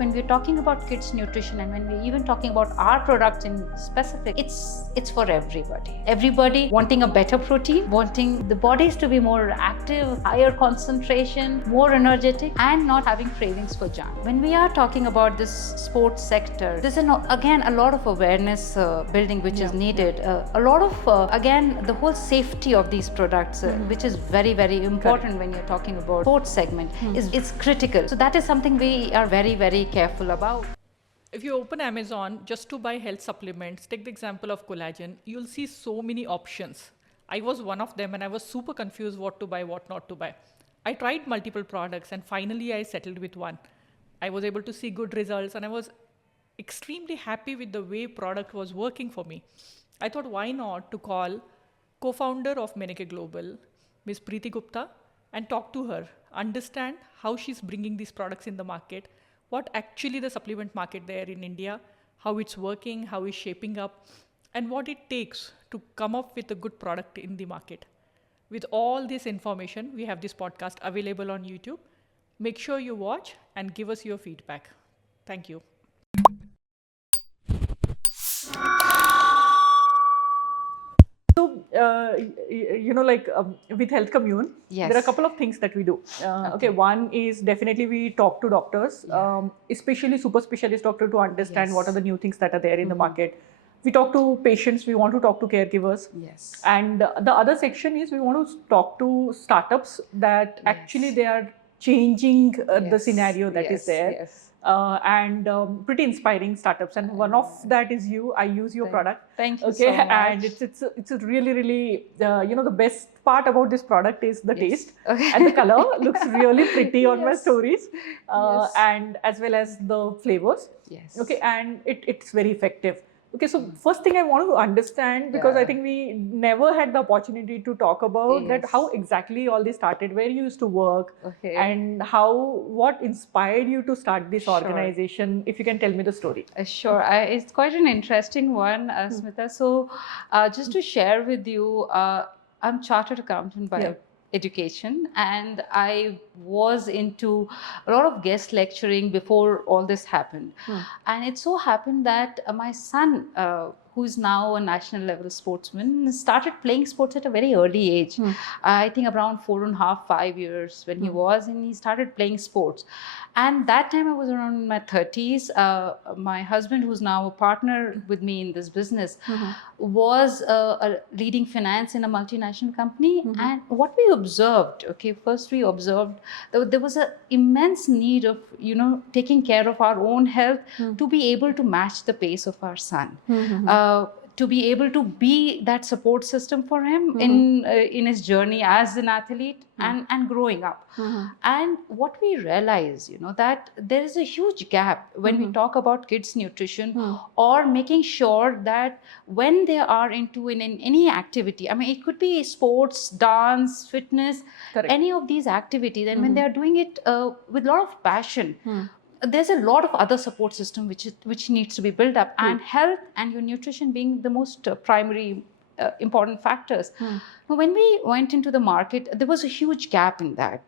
when we're talking about kids nutrition and when we're even talking about our products in specific, it's for everybody. Everybody wanting a better protein, wanting the bodies to be more active, higher concentration, more energetic, and not having cravings for junk. When we are talking about this sports sector, there's again a lot of awareness building which is needed. A lot of again the whole safety of these products, which is very, very important when you're talking about sports segment, is critical. So that is something we are very, very careful about. If you open Amazon just to buy health supplements, take the example of collagen, you'll see so many options. I was one of them and I was super confused what to buy, what not to buy. I tried multiple products and finally I settled with one. I was able to see good results and I was extremely happy with the way product was working for me. I thought why not to call co-founder of Meneki Global, Ms. Priti Gupta, and talk to her, understand how she's bringing these products in the market, what actually the supplement market there in India, how it's working, how it's shaping up, and what it takes to come up with a good product in the market. With all this information, we have this podcast available on YouTube. Make sure you watch and give us your feedback. Thank you. So, with Health Commune, there are a couple of things that we do. Okay, one is definitely we talk to doctors, especially super specialist doctor, to understand what are the new things that are there in the market. We talk to patients, we want to talk to caregivers. Yes. And the other section is we want to talk to startups that actually they are changing the scenario that is there. Yes. And pretty inspiring startups, and one of that is you. I use your product. Thank you so much. And it's a really the best part about this product is the taste and the color looks really pretty on my stories, and as well as the flavors. Okay, and it's very effective. Okay, so first thing I want to understand, because I think we never had the opportunity to talk about that, how exactly all this started, where you used to work, and what inspired you to start this organization. If you can tell me the story. Sure, it's quite an interesting one, Smita. So just to share with you, I'm chartered accountant by education, and I was into a lot of guest lecturing before all this happened. And it so happened that my son, who is now a national level sportsman, started playing sports at a very early age. I think around 4.5, 5 years when he was, and he started playing sports. And that time I was around in my 30s. My husband, who's now a partner with me in this business, was a leading finance in a multinational company. And what we observed, first we observed that there was an immense need of, taking care of our own health to be able to match the pace of our son. To be able to be that support system for him in his journey as an athlete and growing up. And what we realize, that there is a huge gap when we talk about kids nutrition or making sure that when they are into in any activity, I mean, it could be sports, dance, fitness, any of these activities, and when they are doing it with a lot of passion, there's a lot of other support system which needs to be built up, and health and your nutrition being the most primary important factors. Now, when we went into the market, there was a huge gap in that.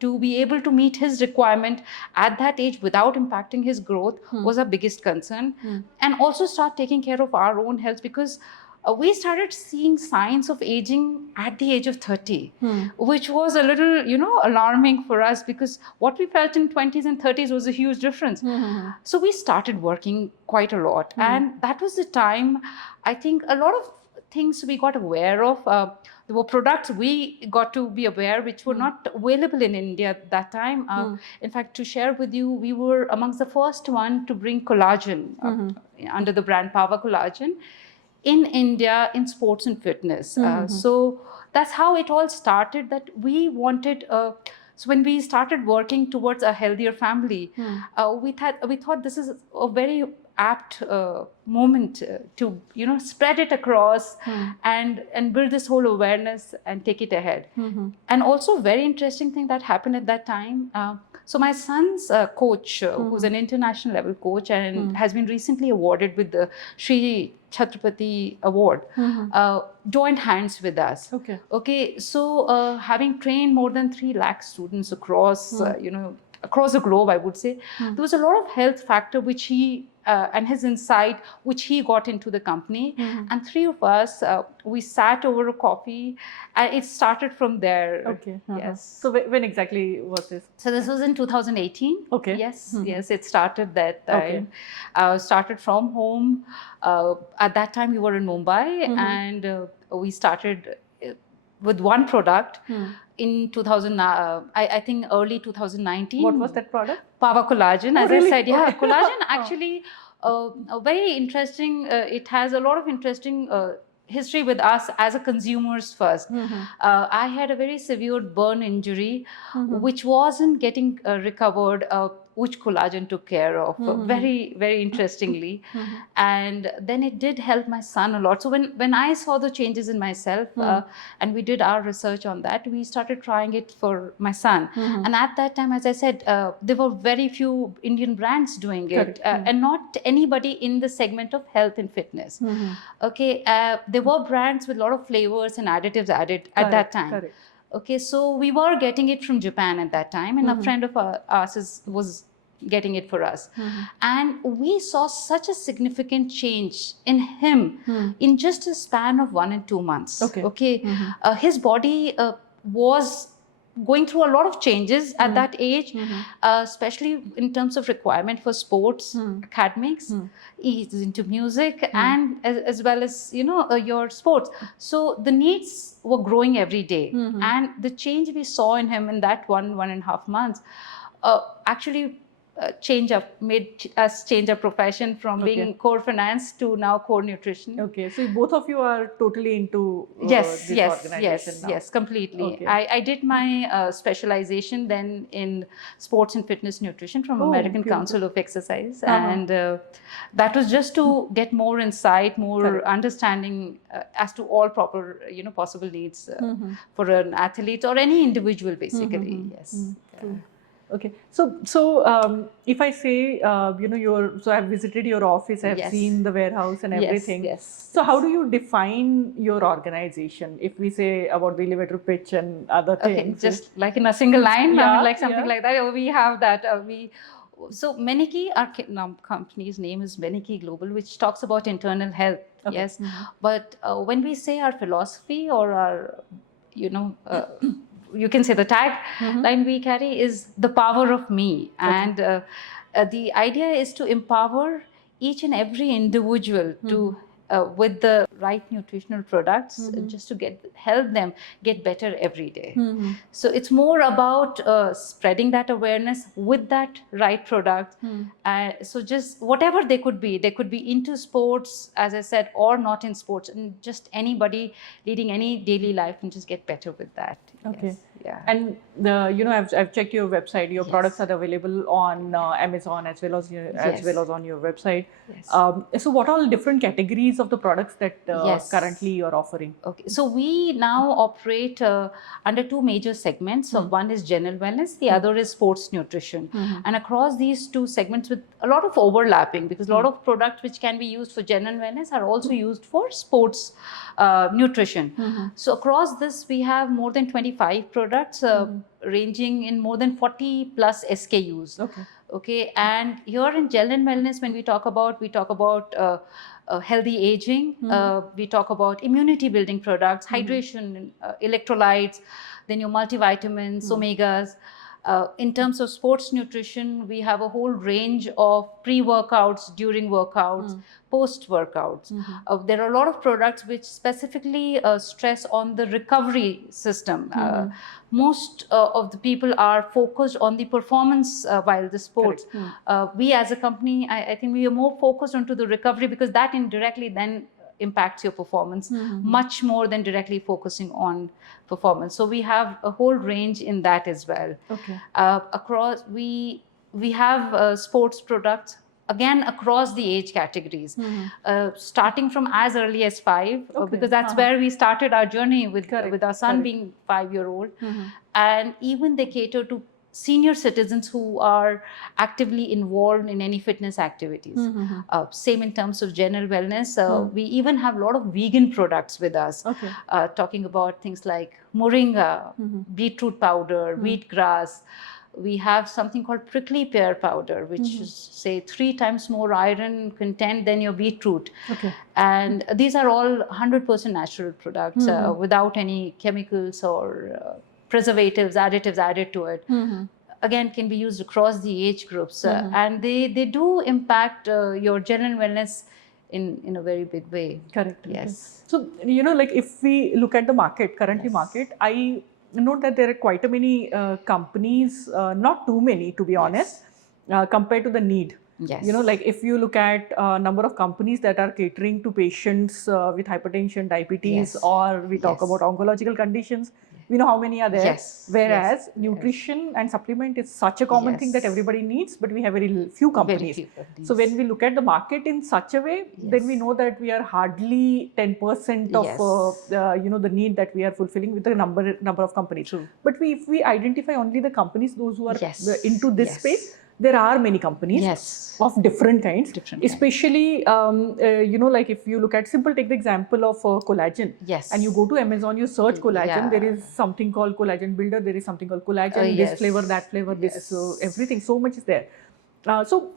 To be able to meet his requirement at that age without impacting his growth was our biggest concern. And also start taking care of our own health, because we started seeing signs of aging at the age of 30, which was a little, alarming for us, because what we felt in 20s and 30s was a huge difference. So we started working quite a lot. And that was the time, I think, a lot of things we got aware of. There were products we got to be aware which were not available in India at that time. In fact, to share with you, we were amongst the first one to bring collagen under the brand Power Collagen in India in sports and fitness. So that's how it all started, that we wanted, so when we started working towards a healthier family, we thought this is a very apt moment to spread it across and build this whole awareness and take it ahead. And also very interesting thing that happened at that time. So my son's coach, who's an international level coach and has been recently awarded with the Sri Chhatrapati Award, joined hands with us. So having trained more than 3 lakh students across, across the globe, I would say, there was a lot of health factor which he and his insight which he got into the company. And three of us, we sat over a coffee, and it started from there. Okay. Yes. So when exactly was this? So this was in 2018. Okay. Yes, yes, it started that time. Started from home. At that time, we were in Mumbai, and we started with one product in 2000. I think early 2019. What was that product? Pava Collagen. As really? I said, yeah, collagen actually a very interesting. It has a lot of interesting. History with us as a consumers first. I had a very severe burn injury, which wasn't getting recovered, which collagen took care of very, very interestingly. And then it did help my son a lot. So when I saw the changes in myself, and we did our research on that, we started trying it for my son. And at that time, as I said, there were very few Indian brands doing it, and not anybody in the segment of health and fitness. Okay, there were brands with a lot of flavors and additives added at that time. Correct. Okay, so we were getting it from Japan at that time, and a friend of ours was getting it for us. And we saw such a significant change in him in just a span of 1 and 2 months. Okay. His body was going through a lot of changes at that age, especially in terms of requirement for sports, academics. He's into music and as well as, your sports. So the needs were growing every day. And the change we saw in him in that 1.5 months actually made us change our profession from being core finance to now core nutrition. Okay, so both of you are totally into yes, this organization now. Yes, completely. I did my specialization then in sports and fitness nutrition from American Council of Exercise, and that was just to get more insight, more understanding as to all proper, possible needs for an athlete or any individual, basically. Yes. Okay, so if I say, so I've visited your office, I've seen the warehouse and everything. Yes. So how do you define your organization? If we say about the elevator pitch and other things. Just like in a single line, like something like that. We have that. So Meneki, our company's name is Meneki Global, which talks about internal health. Yes, but when we say our philosophy or our, you can say the tag line we carry is the power of me. And the idea is to empower each and every individual to with the right nutritional products just to help them get better every day. So it's more about spreading that awareness with that right product. So just whatever they could be into sports, as I said, or not in sports, and just anybody leading any daily life and just get better with that. Okay. Yes. Yeah. And I've checked your website. Your products are available on Amazon as well as on your website. Yes. So what all different categories of the products that currently you're offering? Okay. So we now operate under two major segments. So one is general wellness, the other is sports nutrition. And across these two segments with a lot of overlapping, because a lot of products which can be used for general wellness are also used for sports nutrition. So across this we have more than 25 products ranging in more than 40 plus SKUs. Okay. And here in general wellness, when we talk about healthy aging, we talk about immunity building products, hydration, electrolytes, then your multivitamins, omegas. In terms of sports nutrition, we have a whole range of pre-workouts, during workouts, post-workouts. There are a lot of products which specifically stress on the recovery system. Most of the people are focused on the performance while the sports. We as a company, I think we are more focused onto the recovery, because that indirectly then impacts your performance much more than directly focusing on performance. So we have a whole range in that as well. Across we have sports products again across the age categories, starting from as early as 5, because that's where we started our journey with our son being 5-year-old, and even they cater to senior citizens who are actively involved in any fitness activities. Same in terms of general wellness. We even have a lot of vegan products with us, talking about things like moringa, beetroot powder, wheatgrass. we have something called prickly pear powder, which is, say, 3 times more iron content than your beetroot. Okay. And these are all 100% natural products without any chemicals or preservatives, additives added to it. Again, can be used across the age groups. And they do impact your general wellness in a very big way. Correct. Yes. So, like if we look at the market, currently market, I note that there are quite a many companies, not too many to be honest, compared to the need. Yes. Like if you look at number of companies that are catering to patients with hypertension, diabetes, or we talk about oncological conditions, we know how many are there. Yes. Whereas nutrition and supplement is such a common thing that everybody needs, but we have very few companies. So when we look at the market in such a way, then we know that we are hardly 10% of the need that we are fulfilling with the number of companies. True. But if we identify only the companies, those who are into this space, there are many companies of different kinds, especially like if you look at take the example of collagen, and you go to Amazon, you search collagen, there is something called collagen builder, there is something called collagen, this flavor, that flavor, this everything, so much is there. So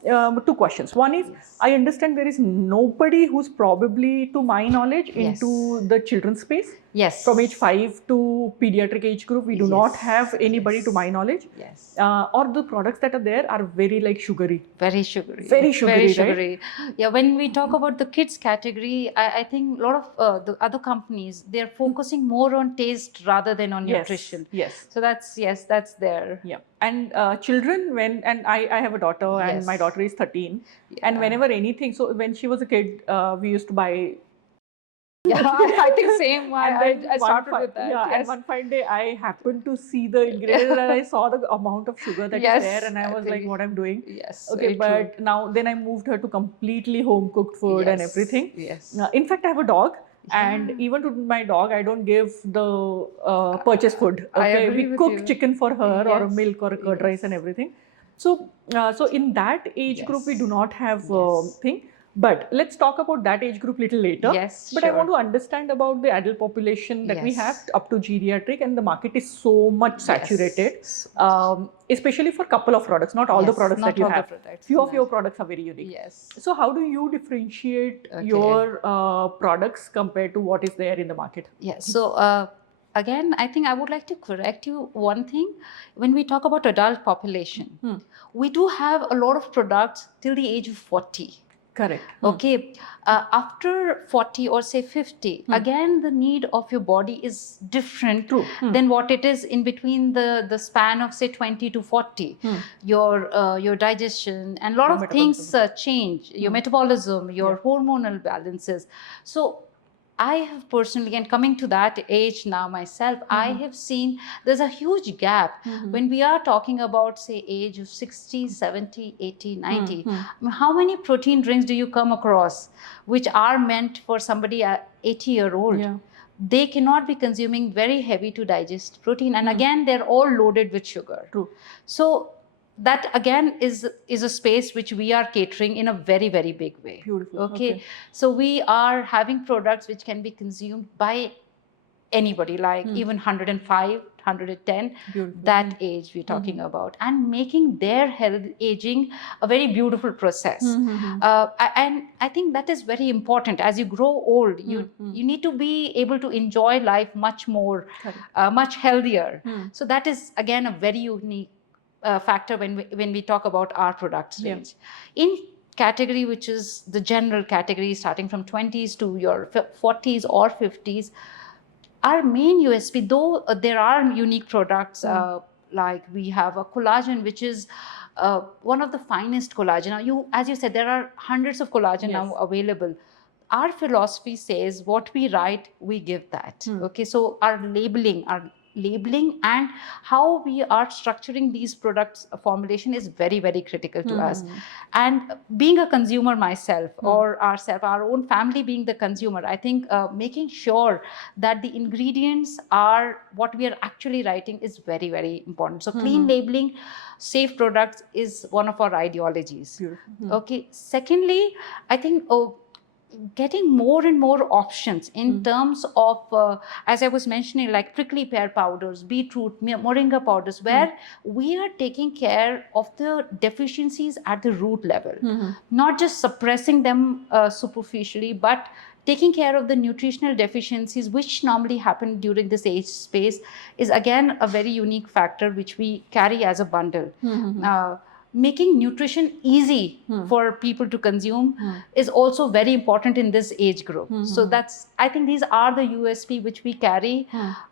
two questions. One is, I understand there is nobody who's probably, to my knowledge, into the children's space. Yes. From age 5 to pediatric age group, we do not have anybody to my knowledge. Yes. Or the products that are there are very sugary. Very sugary. Very sugary, right? Yeah, when we talk about the kids category, I think a lot of the other companies, they're focusing more on taste rather than on nutrition. Yes. So that's there. Yeah. And children, and I have a daughter, and my daughter is 13. And whenever anything, so when she was a kid, we used to buy. Yeah, I think same. I started with that. Yeah, and one fine day I happened to see the ingredients and I saw the amount of sugar that is there, and I was like, what I'm doing. Yes. Okay, but then I moved her to completely home cooked food and everything. Yes. In fact, I have a dog. And even to my dog, I don't give the purchased food. Okay, we cook chicken for her, or a milk, or a curd rice, and everything. So, in that age group, we do not have thing. But let's talk about that age group little later. Yes, but I want to understand about the adult population that we have up to geriatric, and the market is so much saturated, especially for a couple of products, not all the products that you have. Few of your products are very unique. Yes. So how do you differentiate your products compared to what is there in the market? Yes. So again, I think I would like to correct you one thing. When we talk about adult population, we do have a lot of products till the age of 40. Correct. Okay. After 40 or say 50, again, the need of your body is different than what it is in between the span of say 20 to 40. Your digestion and a lot of things change. Your metabolism, your hormonal balances. So I have personally, and coming to that age now myself, I have seen there's a huge gap when we are talking about, say, age of 60, 70, 80, 90. I mean, how many protein drinks do you come across which are meant for somebody at 80-year-old? Yeah. They cannot be consuming very heavy to digest protein. And again, they're all loaded with sugar. True. So that again is a space which we are catering in a very, very big way. Beautiful. Okay. So we are having products which can be consumed by anybody, like even 105, 110, that age we're talking about, and making their health aging a very beautiful process. And I think that is very important. As you grow old, you need to be able to enjoy life much more, much healthier. So that is again a very unique factor when we talk about our products range. In category, which is the general category starting from 20s to your 40s or 50s, our main USP, though there are unique products, like we have a collagen, which is one of the finest collagen. Now, as you said, there are hundreds of collagen now available. Our philosophy says what we write, we give that. Okay, so our labeling and how we are structuring these products formulation is very, very critical to us. And being a consumer myself, or our own family being the consumer, I think making sure that the ingredients are what we are actually writing is very, very important. So clean labeling, safe products is one of our ideologies. Okay. Secondly, I think getting more and more options in terms of, as I was mentioning, like prickly pear powders, beetroot, moringa powders, where we are taking care of the deficiencies at the root level, not just suppressing them superficially, but taking care of the nutritional deficiencies which normally happen during this age space is again a very unique factor which we carry as a bundle. Making nutrition easy for people to consume is also very important in this age group. So I think these are the USP which we carry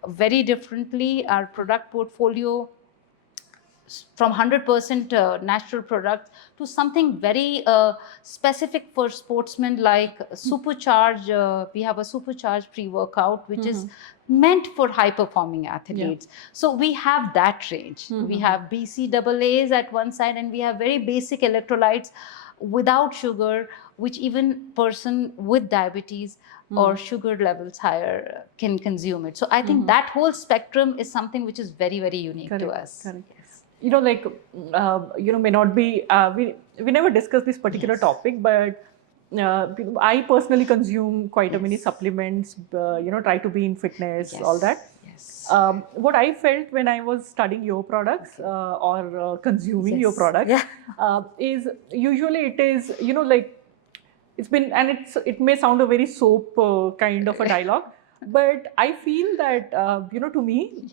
very differently. Our product portfolio from 100% natural products to something very specific for sportsmen, like supercharge. We have a supercharged pre-workout which is meant for high performing athletes. So we have that range. We have BCAAs at one side, and we have very basic electrolytes without sugar, which even person with diabetes or sugar levels higher can consume it. So I think that whole spectrum is something which is very, very unique to us. Correct. Like, may not be, we never discussed this particular topic, but I personally consume quite a many supplements, try to be in fitness, all that. What I felt when I was studying your products or consuming your products is usually it is, like, it's been, and it may sound a very soap kind of a dialogue, but I feel that, to me,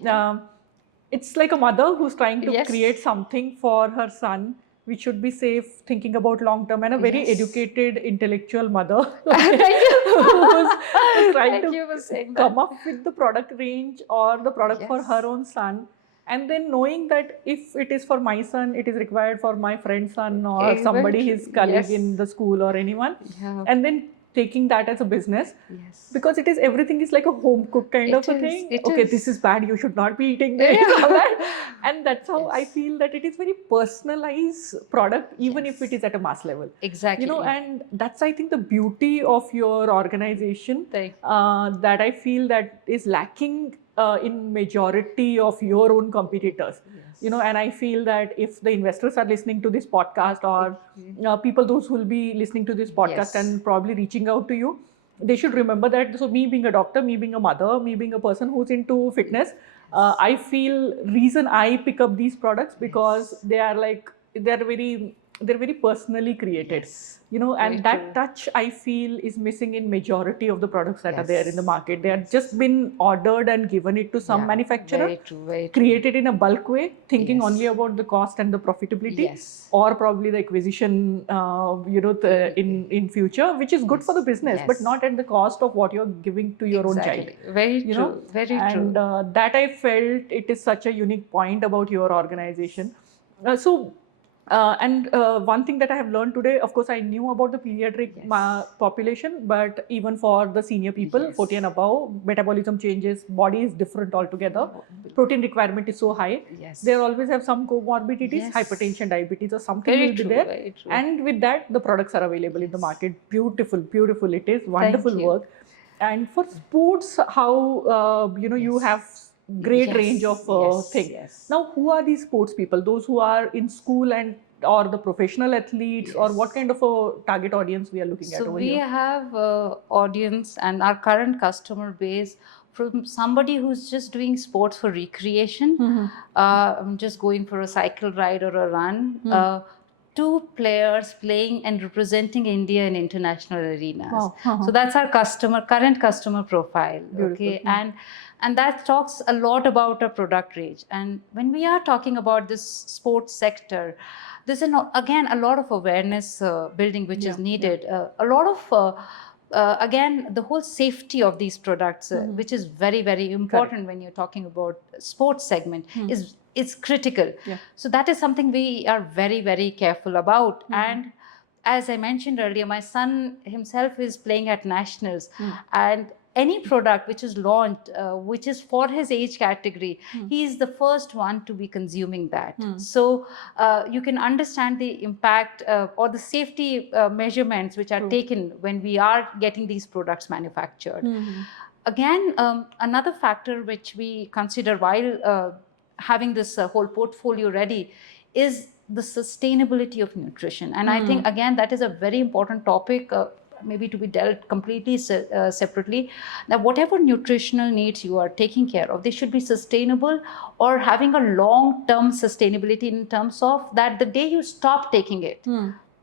it's like a mother who's trying to create something for her son which should be safe, thinking about long term, and a very educated, intellectual mother who's trying to come up with the product range or the product for her own son. And then knowing that if it is for my son, it is required for my friend's son or somebody, his colleague in the school or anyone. And then taking that as a business, because everything is like a home cooked kind of a thing. This is bad, you should not be eating this. And that's how I feel that it is very personalized product, even if it is at a mass level. Exactly. And that's, I think, the beauty of your organization that I feel that is lacking in majority of your own competitors. And I feel that if the investors are listening to this podcast, or people, those who will be listening to this podcast and probably reaching out to you, they should remember that. So me being a doctor, me being a mother, me being a person who's into fitness, I feel reason I pick up these products because they're very personally created, and that touch I feel is missing in majority of the products that are there in the market. They have just been ordered and given it to some manufacturer, created in a bulk way, thinking only about the cost and the profitability, or probably the acquisition, in future, which is good for the business, but not at the cost of what you're giving to your own child. Very true. Very true. And that I felt it is such a unique point about your organization. One thing that I have learned today, of course, I knew about the pediatric population, but even for the senior people, 40 and above, metabolism changes, body is different altogether. Protein requirement is so high. They always have some comorbidities, hypertension, diabetes, or something will be there. And with that, the products are available in the market. Beautiful it is. Wonderful work. And for sports, how, you have great range of things. Now, who are these sports people? Those who are in school or the professional athletes, or what kind of a target audience we are looking at over here? So we have audience and our current customer base from somebody who's just doing sports for recreation, just going for a cycle ride or a run, to players playing and representing India in international arenas. So that's our current customer profile. Okay, and that talks a lot about our product range. And when we are talking about this sports sector, there's again a lot of awareness building which is needed. A lot of again, the whole safety of these products, which is very, very important when you're talking about sports segment, is critical. So that is something we are very, very careful about. And as I mentioned earlier, my son himself is playing at nationals, and any product which is launched, which is for his age category, he is the first one to be consuming that. So you can understand the impact or the safety measurements which are taken when we are getting these products manufactured. Again, another factor which we consider while having this whole portfolio ready is the sustainability of nutrition. And I think, again, that is a very important topic. maybe to be dealt completely separately. Now, whatever nutritional needs you are taking care of, they should be sustainable or having a long-term sustainability in terms of that the day you stop taking it,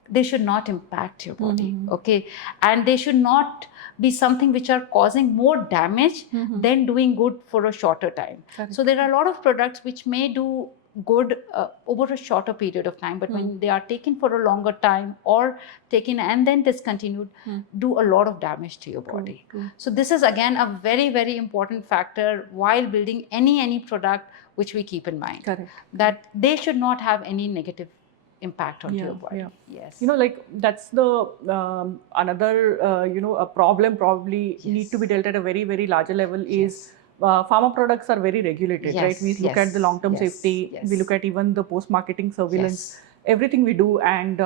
they should not impact your body, okay? And they should not be something which are causing more damage than doing good for a shorter time. Correct. So there are a lot of products which may do good over a shorter period of time, but when they are taken for a longer time or taken and then discontinued, do a lot of damage to your body. So this is again a very, very important factor while building any product which we keep in mind. Correct. That they should not have any negative impact on your body. Yes. Like that's the another a problem probably need to be dealt at a very, very larger level is pharma products are very regulated, right? We look at the long-term safety, we look at even the post-marketing surveillance, everything we do, and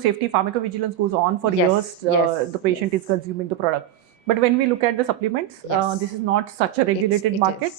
safety pharmacovigilance goes on for years. The patient is consuming the product. But when we look at the supplements, this is not such a regulated market.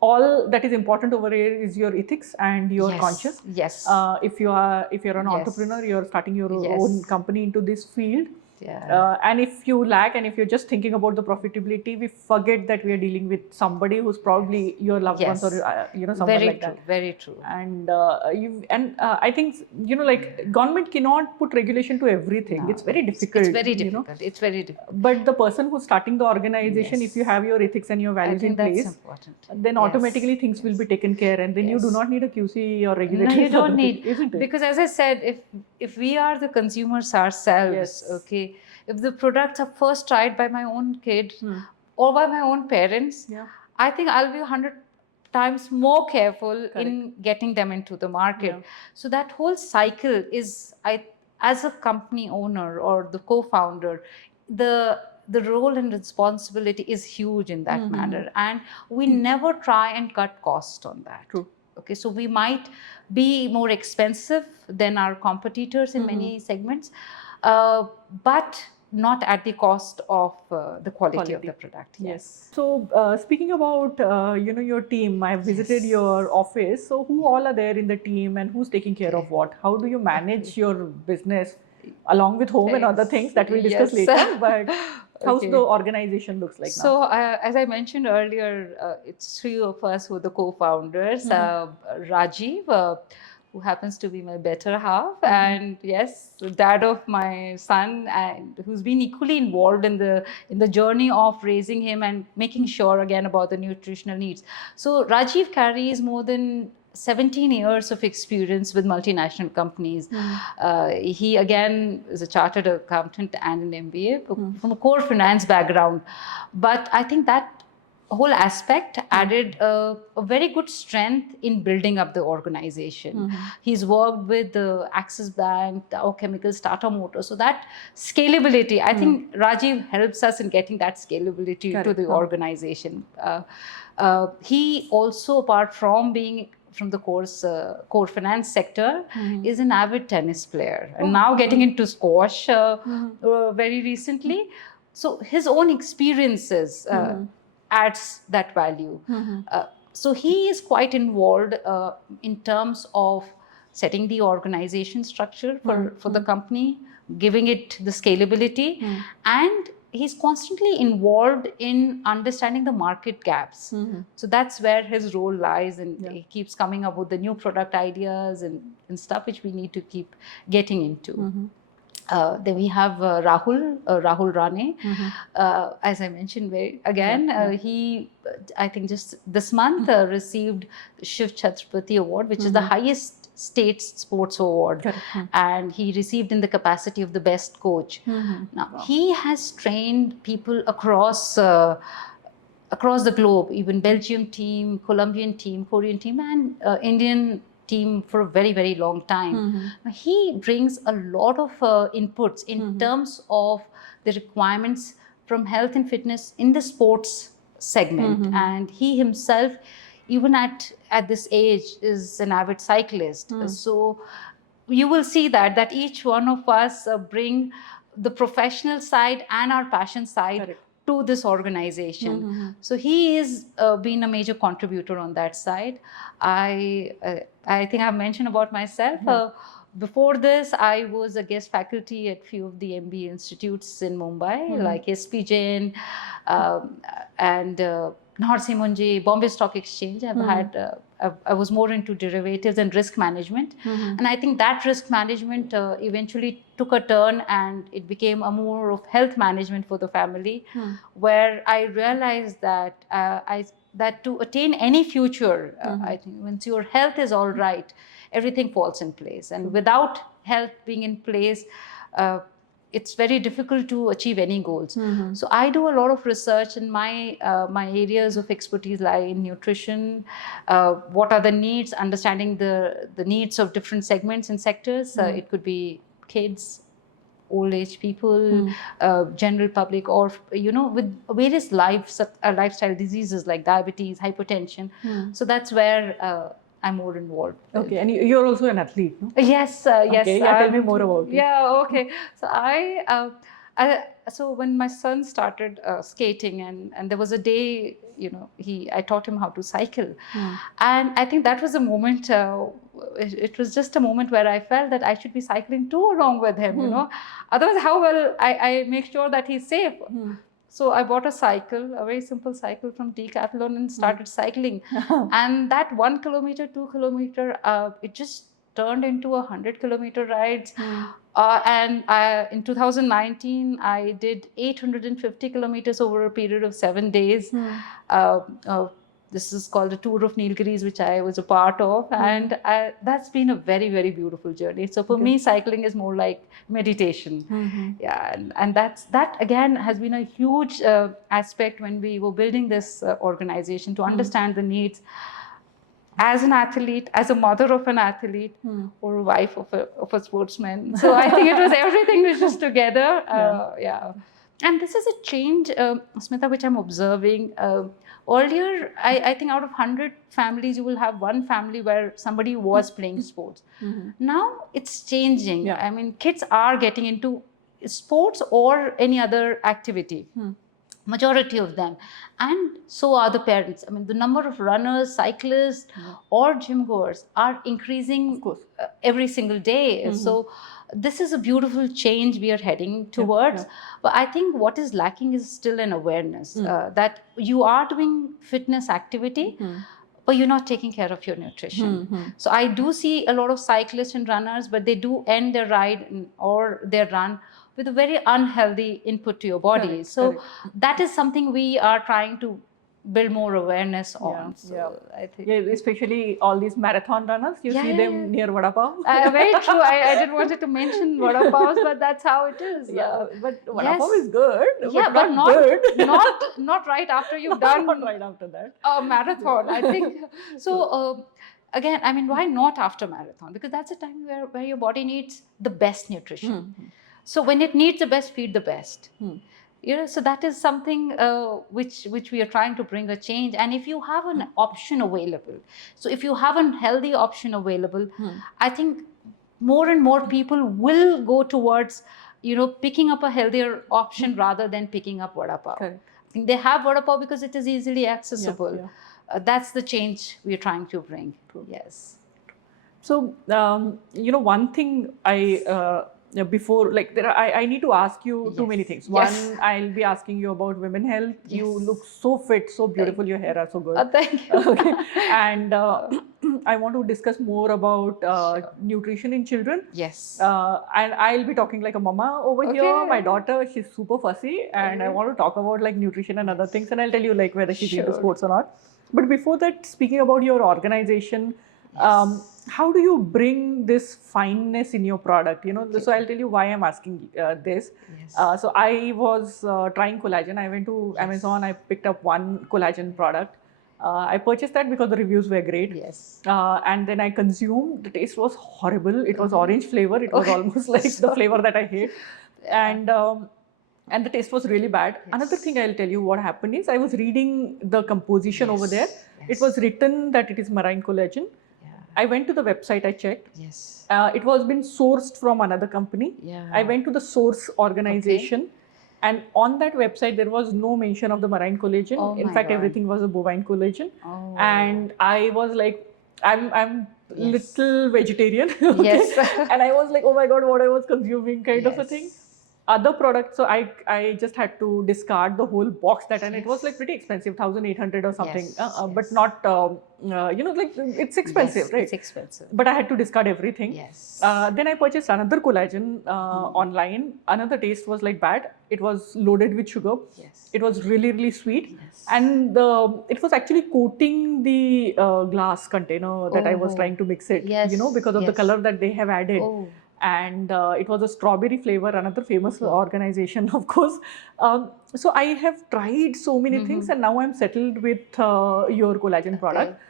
All that is important over here is your ethics and your conscience. If you're an entrepreneur, you're starting your own company into this field. And if you lack and if you're just thinking about the profitability, we forget that we are dealing with somebody who's probably your loved ones or someone very like true, that. Very true. And I think like government cannot put regulation to everything. No, it's very difficult. It's very difficult. It's very difficult. But the person who's starting the organization, if you have your ethics and your values in place, then automatically things will be taken care, and then you do not need a QC or regulator. No, you don't need, isn't it? Because as I said, if we are the consumers ourselves, okay. If the products are first tried by my own kid or by my own parents, I think I'll be 100 times more careful in getting them into the market. So that whole cycle is, as a company owner or the co-founder, the role and responsibility is huge in that manner. And we never try and cut cost on that. True. Okay, so we might be more expensive than our competitors in many segments, but not at the cost of the quality of the product. Yes. So speaking about your team, I have visited your office. So who all are there in the team and who's taking care of what? How do you manage your business along with home and other things that we'll discuss later? But how's the organization looks like now? So as I mentioned earlier, it's 3 of us who are the co-founders. Rajiv, who happens to be my better half, and dad of my son, and who's been equally involved in the journey of raising him and making sure again about the nutritional needs. So Rajiv carries more than 17 years of experience with multinational companies. He again is a chartered accountant and an MBA from a core finance background. But I think that whole aspect added a very good strength in building up the organization. He's worked with the Axis Bank, Dow Chemicals, Tata Motors. So that scalability, I think Rajiv helps us in getting that scalability to the organization. He also, apart from being from the core finance sector, is an avid tennis player and now getting into squash very recently. So his own experiences adds that value. So he is quite involved in terms of setting the organization structure for the company, giving it the scalability, and he's constantly involved in understanding the market gaps. So that's where his role lies, and he keeps coming up with the new product ideas and stuff which we need to keep getting into. Then we have Rahul Rane. As I mentioned, he, I think just this month, received Shiv Chhatrapati Award, which is the highest state sports award. And he received in the capacity of the best coach. Now, he has trained people across the globe, even Belgium team, Colombian team, Korean team, and Indian team for a very, very long time. He brings a lot of inputs in terms of the requirements from health and fitness in the sports segment. And he himself, even at this age, is an avid cyclist. So you will see that each one of us bring the professional side and our passion side to this organization. So he is been a major contributor on that side. I think I've mentioned about myself. before this, I was a guest faculty at few of the MBA institutes in Mumbai, like SPJN and Narsee Monjay, Bombay Stock Exchange. I was more into derivatives and risk management. And I think that risk management eventually took a turn and it became a more of health management for the family, where I realized that that to attain any future, I think once your health is all right, everything falls in place. And without health being in place, it's very difficult to achieve any goals. So I do a lot of research, and my areas of expertise lie in nutrition. What are the needs? Understanding the needs of different segments and sectors. It could be kids, old age people, general public, or with various lifestyle diseases like diabetes, hypertension. So that's where I'm more involved. Okay, and you're also an athlete, no? Yes, yes. Okay, yeah, tell me more about it. Yeah, okay. So so when my son started skating, and there was a day, I taught him how to cycle, and I think that was a moment. It was just a moment where I felt that I should be cycling too along with him. Otherwise, how will I make sure that he's safe? So I bought a cycle, a very simple cycle from Decathlon, and started cycling. And that 1 kilometer, 2 kilometer, it just turned into 100-kilometer rides. And in 2019, I did 850 kilometers over a period of 7 days. This is called the Tour of Nilgiris, which I was a part of. And that's been a very, very beautiful journey. So for me, cycling is more like meditation. Yeah, and that again has been a huge aspect when we were building this organization, to understand the needs as an athlete, as a mother of an athlete, or a wife of a sportsman. So I think it was everything was just together. And this is a change, Smita, which I'm observing. Earlier, I think out of 100 families, you will have one family where somebody was playing sports. Now it's changing. I mean, kids are getting into sports or any other activity. Majority of them, and so are the parents. I mean, the number of runners, cyclists, or gym goers are increasing every single day. So this is a beautiful change we are heading towards. But I think what is lacking is still an awareness that you are doing fitness activity, but you're not taking care of your nutrition. So I do see a lot of cyclists and runners, but they do end their ride or their run with a very unhealthy input to your body. So that is something we are trying to build more awareness on. I think, especially all these marathon runners, you see them near Vada Pav. Very true. I didn't want to mention Vada Pavs, but that's how it is. But Vada Pav is good. But not good. not right after you've done not right after that a marathon, I think. So again, I mean, why not after marathon? Because that's a time where your body needs the best nutrition. So when it needs the best, feed the best. So that is something which we are trying to bring a change. And if you have an option available, so if you have a healthy option available, I think more and more people will go towards, picking up a healthier option rather than picking up Vada Pav. I think they have Vada Pav because it is easily accessible. That's the change we are trying to bring. Yes. So, one thing before, like, I need to ask you too many things. One, I'll be asking you about women health. You look so fit, so beautiful. Your hair are so good. Thank you. Okay. And I want to discuss more about nutrition in children. Yes. And I'll be talking like a mama over here. My daughter, she's super fussy, and I want to talk about like nutrition and other things. And I'll tell you like whether she's into sports or not. But before that, speaking about your organization, how do you bring this fineness in your product? So I'll tell you why I'm asking this. So I was trying collagen. I went to Amazon. I picked up one collagen product. I purchased that because the reviews were great. And then I consumed. The taste was horrible. It was orange flavor. It was almost like the flavor that I hate. And the taste was really bad. Another thing I'll tell you what happened is I was reading the composition over there. It was written that it is marine collagen. I went to the website, I checked. It was been sourced from another company. I went to the source organization. And on that website, there was no mention of the marine collagen. In fact, everything was a bovine collagen. And I was like, I'm little vegetarian. Okay? Yes. And I was like, oh my God, what I was consuming kind of a thing. Yes. Other products, so I just had to discard the whole box that, and it was like Yes. pretty expensive, 1,800 or something. Yes. But Yes. not, like it's expensive, Yes, right? it's expensive. But I had to discard everything. Yes. Then I purchased another collagen online. Another taste was like bad. It was loaded with sugar. Yes. It was really, really sweet. Yes. And it was actually coating the glass container that I was trying to mix it, Yes. because of the color that they have added. Oh. And it was a strawberry flavor, another famous organization, of course. So I have tried so many things, and now I'm settled with your collagen product.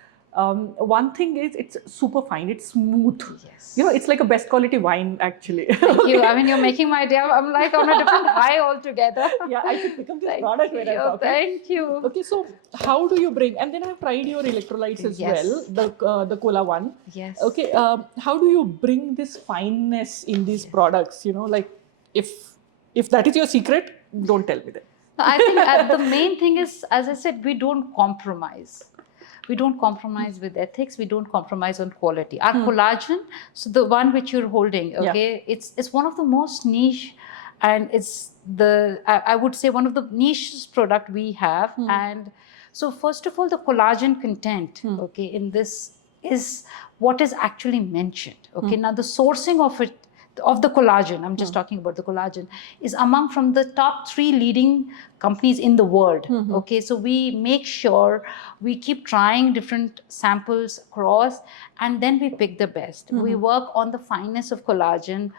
One thing is it's super fine, it's smooth. Yes. It's like a best quality wine, actually. Thank you. I mean, you're making my day. I'm like on a different high altogether. Yeah, I should pick up this Thank product when I'm you. talking. Thank you. Okay, so how do you bring, and then I've tried your electrolytes as well, the cola one. Yes. Okay, how do you bring this fineness in these products? Like if that is your secret, don't tell me that. No, I think the main thing is, as I said, we don't compromise. We don't compromise with ethics. We don't compromise on quality. Our collagen, so the one which you're holding, okay, it's one of the most niche, and it's I would say one of the niche product we have. And so first of all, the collagen content, okay, in this is what is actually mentioned. Okay, now the sourcing of it, of the collagen, I'm just talking about the collagen, is among from the top 3 leading companies in the world. Okay, so we make sure we keep trying different samples across, and then we pick the best. We work on the fineness of collagen,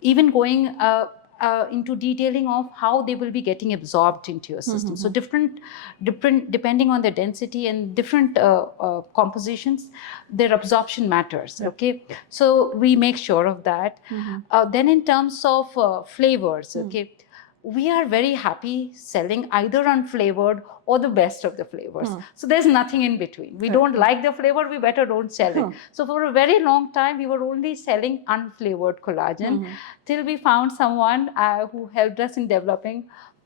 even going into detailing of how they will be getting absorbed into your system. So different depending on their density and different compositions, their absorption matters. Okay, so we make sure of that. Then in terms of flavors, okay, we are very happy selling either unflavored or the best of the flavors. So there's nothing in between. We don't like the flavor, we better don't sell it. So for a very long time, we were only selling unflavored collagen till we found someone who helped us in developing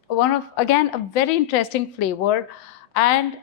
one of, again, a very interesting flavor. And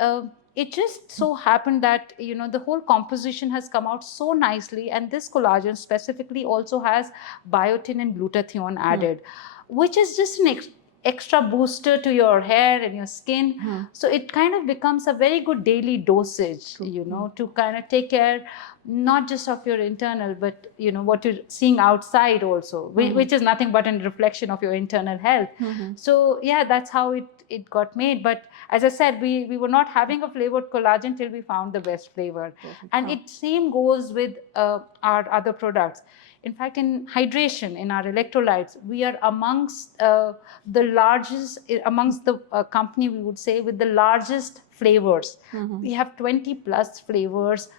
it just so happened that, the whole composition has come out so nicely. And this collagen specifically also has biotin and glutathione added, which is just an extra booster to your hair and your skin. So it kind of becomes a very good daily dosage, to kind of take care not just of your internal, but what you're seeing outside also, which is nothing but a reflection of your internal health. So yeah, that's how it got made. But as I said, we were not having a flavored collagen till we found the best flavor. And it same goes with our other products. In fact, in hydration, in our electrolytes, we are amongst the largest, amongst the company, we would say, with the largest flavors. We have 20 plus flavors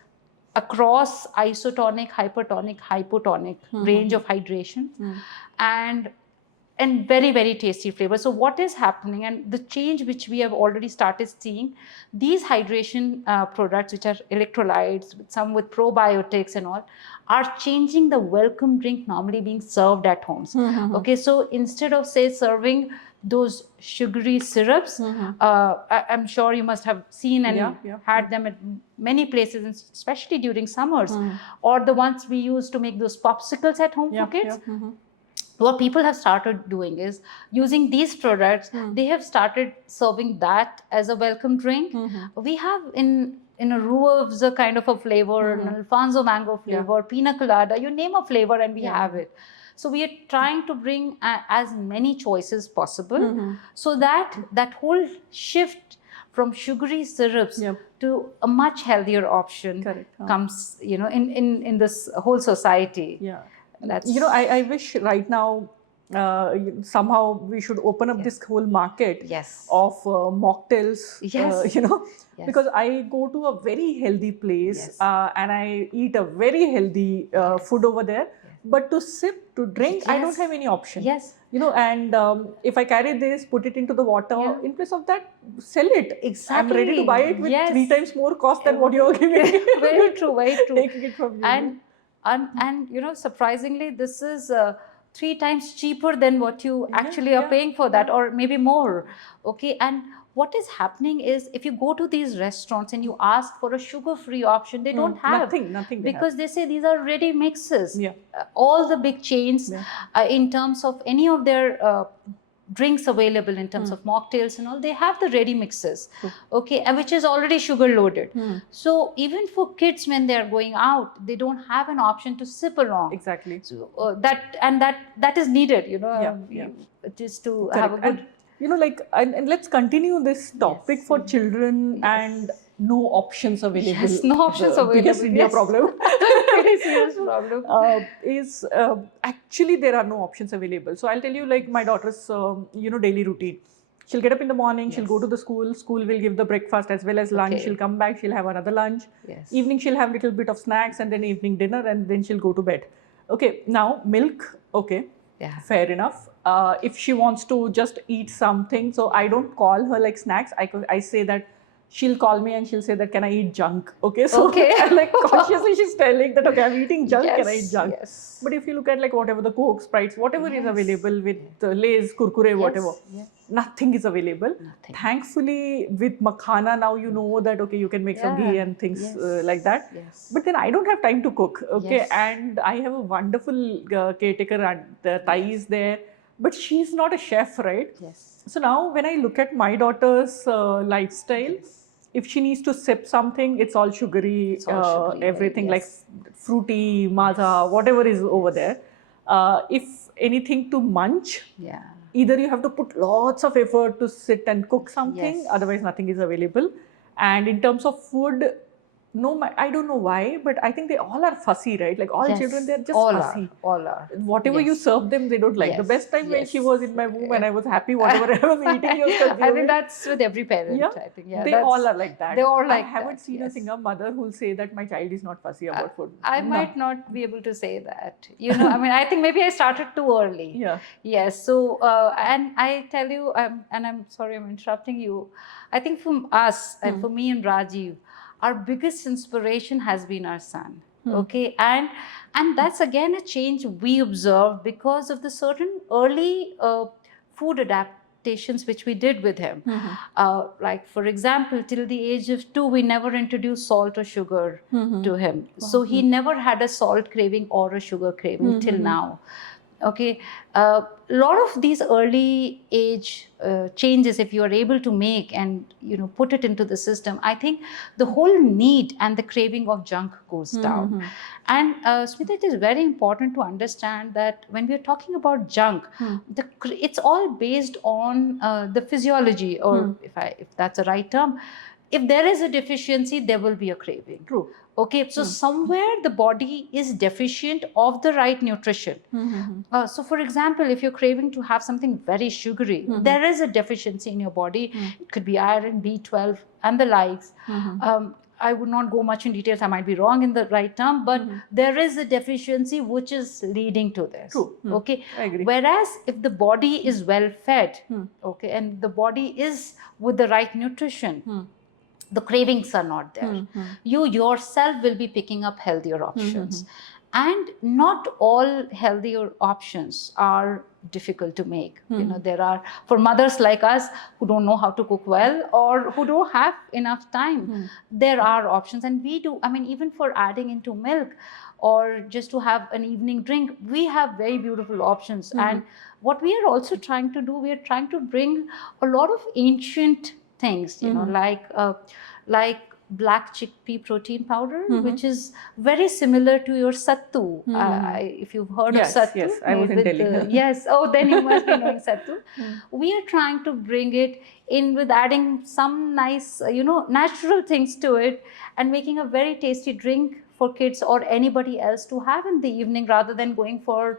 across isotonic, hypertonic, hypotonic range of hydration. And very, very tasty flavor. So what is happening, and the change which we have already started seeing, these hydration products, which are electrolytes, some with probiotics and all, are changing the welcome drink normally being served at homes. Okay, so instead of, say, serving those sugary syrups, I'm sure you must have seen and had them at many places, especially during summers, or the ones we use to make those popsicles at home for kids. What people have started doing is using these products. They have started serving that as a welcome drink. We have in a Ruafza kind of a flavor, an Alfonso mango flavor, pina colada, you name a flavor and we have it. So we are trying to bring as many choices possible, so that whole shift from sugary syrups to a much healthier option comes, in this whole society. I wish right now somehow we should open up this whole market of mocktails, because I go to a very healthy place and I eat a very healthy food over there. But to sip, to drink, I don't have any option. And if I carry this, put it into the water, in place of that, sell it. I'm ready to buy it with 3 times more cost than what you're giving. Very true, very true. Taking it from you. And surprisingly, this is 3 times cheaper than what you actually are paying for that, or maybe more. Okay, and what is happening is, if you go to these restaurants and you ask for a sugar-free option, they don't have. Nothing because they say these are ready mixes. Yeah. All the big chains, in terms of any of their drinks available, in terms of mocktails and all, they have the ready mixes, okay, and which is already sugar loaded. So even for kids, when they are going out, they don't have an option to sip along. Exactly. So that is needed, just to have a good. And, and let's continue this topic for children and no options available. Yes, no options the available. Biggest India problem. Very serious problem. Is actually there are no options available. So I'll tell you, like my daughter's daily routine. She'll get up in the morning, she'll go to the school will give the breakfast as well as lunch, she'll come back, she'll have another lunch, evening she'll have a little bit of snacks, and then evening dinner, and then she'll go to bed. Okay, now milk, okay, fair enough. If she wants to just eat something, so I don't call her like snacks, I say that she'll call me and she'll say that, can I eat junk? Okay, so like consciously she's telling that, okay, I'm eating junk, can I eat junk? But if you look at like whatever the Coke, Sprites, whatever is available with Lay's, Kurkure, whatever, nothing is available. Thankfully, with makhana now you know that, okay, you can make some ghee and things like that. But then I don't have time to cook, okay, and I have a wonderful caretaker, and Thai is there, but she's not a chef, right? So now when I look at my daughter's lifestyle, if she needs to sip something, it's all sugary, everything like fruity, maza, whatever is over there. If anything to munch, either you have to put lots of effort to sit and cook something, otherwise nothing is available. And in terms of food, I don't know why, but I think they all are fussy, right? Like all children, they're just fussy. All are. Whatever you serve them, they don't like. The best time when she was in my womb and I was happy, whatever I was eating, she was consuming. I think that's with every parent. I think, they all are like that. They all like I haven't seen a single mother who'll say that my child is not fussy about food. I might not be able to say that. I mean, I think maybe I started too early. Yes. So, and I tell you, and I'm sorry I'm interrupting you. I think for us, and for me and Rajiv, our biggest inspiration has been our son. Okay, and that's again a change we observed because of the certain early food adaptations which we did with him. Like for example, till the age of 2, we never introduced salt or sugar to him. So he never had a salt craving or a sugar craving till now. Okay, a lot of these early age changes, if you are able to make and put it into the system, I think the whole need and the craving of junk goes down. And Smita, it is very important to understand that when we are talking about junk, it's all based on the physiology, or if that's the right term. If there is a deficiency, there will be a craving. True. Okay, so somewhere the body is deficient of the right nutrition. So for example, if you're craving to have something very sugary, there is a deficiency in your body. It could be iron, B12 and the likes. I would not go much in details, I might be wrong in the right term, but there is a deficiency which is leading to this. True. Okay, I agree. Whereas if the body is well fed, okay, and the body is with the right nutrition, the cravings are not there. You yourself will be picking up healthier options. And not all healthier options are difficult to make. There are, for mothers like us who don't know how to cook well or who don't have enough time, there are options. And we do, I mean, even for adding into milk or just to have an evening drink, we have very beautiful options. And what we are also trying to do, we are trying to bring a lot of ancient things, like black chickpea protein powder, which is very similar to your sattu. If you've heard of sattu. Yes, I was in Delhi. Yes, then you must be knowing sattu. We are trying to bring it in with adding some nice, natural things to it and making a very tasty drink for kids or anybody else to have in the evening rather than going for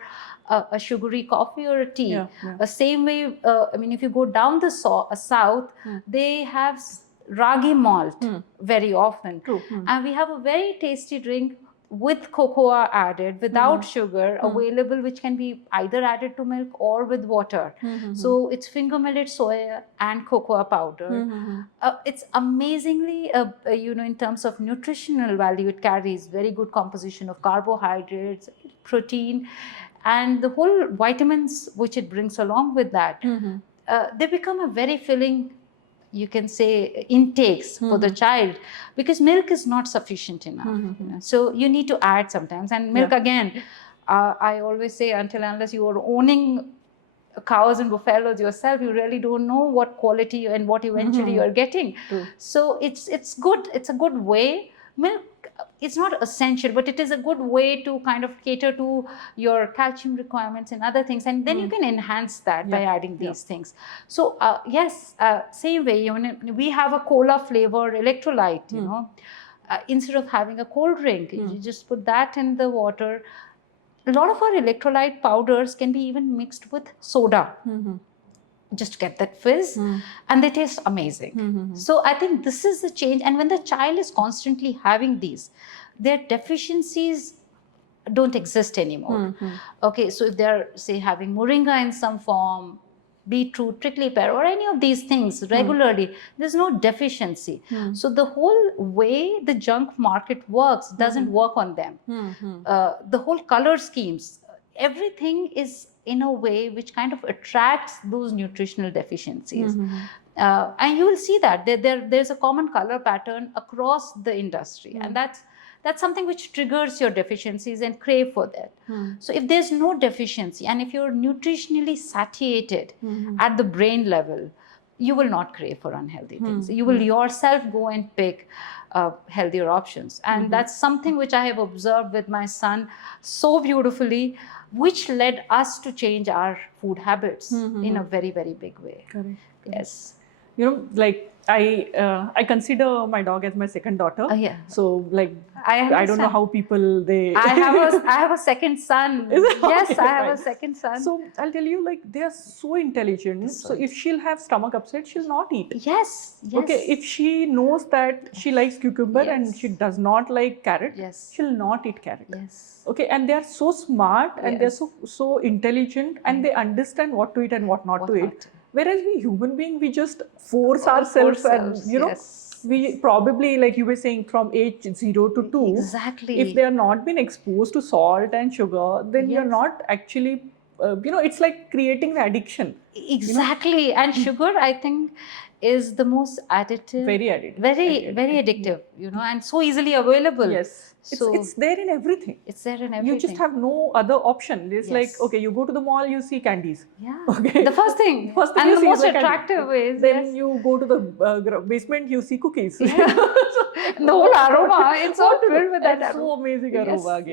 a sugary coffee or a tea. The same way, I mean, if you go down the south, they have ragi malt very often. And we have a very tasty drink with cocoa added, without sugar, available, which can be either added to milk or with water. So it's finger millet, soya and cocoa powder. It's amazingly, in terms of nutritional value, it carries very good composition of carbohydrates, protein, and the whole vitamins which it brings along with that. They become a very filling you can say, intakes for the child, because milk is not sufficient enough. So you need to add sometimes. And milk, again, I always say, until unless you are owning cows and buffaloes yourself, you really don't know what quality and what eventually you're getting. So it's good. It's a good way. Milk, it's not essential, but it is a good way to kind of cater to your calcium requirements and other things, and then you can enhance that by adding these things. So yes, same way, we have a cola flavor electrolyte, you know, instead of having a cold drink, you just put that in the water. A lot of our electrolyte powders can be even mixed with soda, just to get that fizz, and they taste amazing. So I think this is the change. And when the child is constantly having these, their deficiencies don't exist anymore. Okay, so if they're, say, having moringa in some form, beetroot, prickly pear, or any of these things regularly, there's no deficiency. So the whole way the junk market works doesn't work on them. The whole color schemes, everything is in a way which kind of attracts those nutritional deficiencies. And you will see that there's a common color pattern across the industry, and that's something which triggers your deficiencies and crave for that. So if there's no deficiency, and if you're nutritionally satiated at the brain level, you will not crave for unhealthy things. You will yourself go and pick healthier options. And that's something which I have observed with my son so beautifully, which led us to change our food habits in a very, very big way. Correct. Yes. You know, like I consider my dog as my second daughter. Yeah. So like I don't know how people I have a second son. Yes, okay, I have fine. a second son. So I'll tell you, like, they are so intelligent. So if she'll have stomach upset, she'll not eat. Yes. Okay, if she knows that she likes cucumber and she does not like carrot, she'll not eat carrot. Yes. Okay, and they are so smart and they're so intelligent, and they understand what to eat and what not to eat. Whereas we human beings, we just force ourselves, and you know, we probably, like you were saying, from age 0 to 2. Exactly. If they are not been exposed to salt and sugar, then you're not actually, you know, it's like creating the addiction. Exactly. You know? And sugar, I think, is the most addictive. Very addictive. Very addictive, you know, and so easily available. Yes. So it's there in everything. It's there in everything. You just have no other option. It's like, okay, you go to the mall, you see candies. Yeah. Okay. The first thing. And the most attractive ways. Then you go to the basement, you see cookies. The whole aroma, it's all filled with that aroma. So amazing aroma.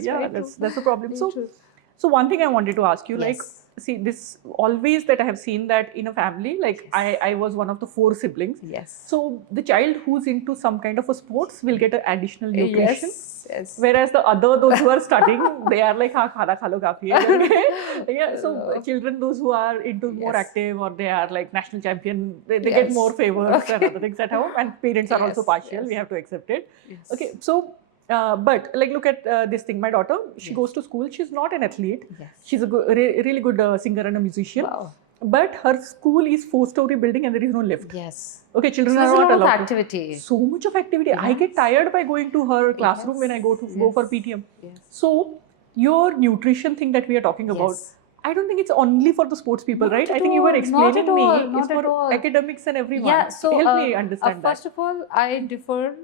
Yeah, that's the problem. So one thing I wanted to ask you, like, see, this always that I have seen that in a family, like I was one of the 4 siblings. Yes. So the child who's into some kind of a sports will get an additional nutrition. Yes. Whereas those who are studying, they are like, ha, khana khalo kafi hai. Yeah. So children, those who are into more active, or they are like national champion, they get more favors and other things at home. And parents are also partial. We have to accept it. Okay. So. But like, look at this thing. My daughter, she goes to school. She's not an athlete. She's a really good singer and a musician. Wow. But her school is 4-story building and there is no lift. Yes. Okay, children are not allowed. Activity. So much of activity. I get tired by going to her classroom when I go for PTM. So your nutrition thing that we are talking about, I don't think it's only for the sports people, right? I think you were explaining me. It's for academics and everyone. Yeah, so help me understand that. First of all, I differ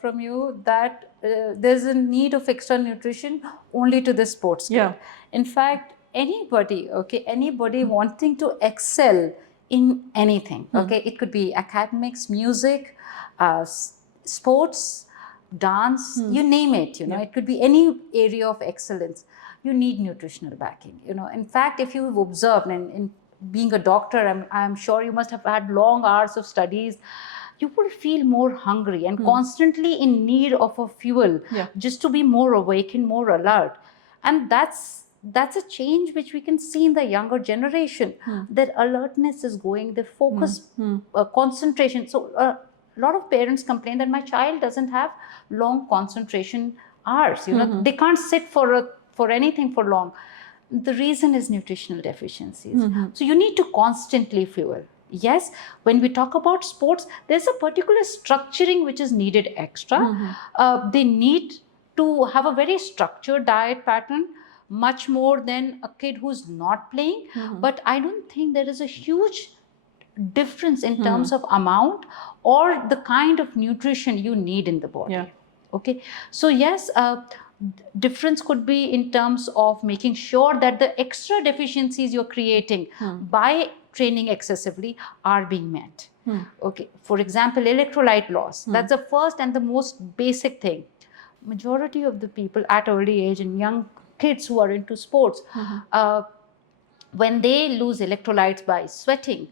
from you that there's a need of extra nutrition only to the sports kid. In fact, anybody wanting to excel in anything, it could be academics, music, sports, dance, you name it, you know, it could be any area of excellence. You need nutritional backing, you know. In fact, if you've observed, and in being a doctor, I'm sure you must have had long hours of studies, you will feel more hungry and constantly in need of a fuel just to be more awakened, more alert. And that's a change which we can see in the younger generation. Their alertness is going, their focus, concentration. So a lot of parents complain that my child doesn't have long concentration hours. You know, they can't sit for anything for long. The reason is nutritional deficiencies. So you need to constantly fuel. Yes, when we talk about sports, there's a particular structuring which is needed extra. They need to have a very structured diet pattern, much more than a kid who's not playing. But I don't think there is a huge difference in terms of amount or the kind of nutrition you need in the body. Yeah. Okay, so yes, difference could be in terms of making sure that the extra deficiencies you're creating by training excessively are being met. Okay, for example, electrolyte loss. That's the first and the most basic thing. Majority of the people at early age and young kids who are into sports, when they lose electrolytes by sweating,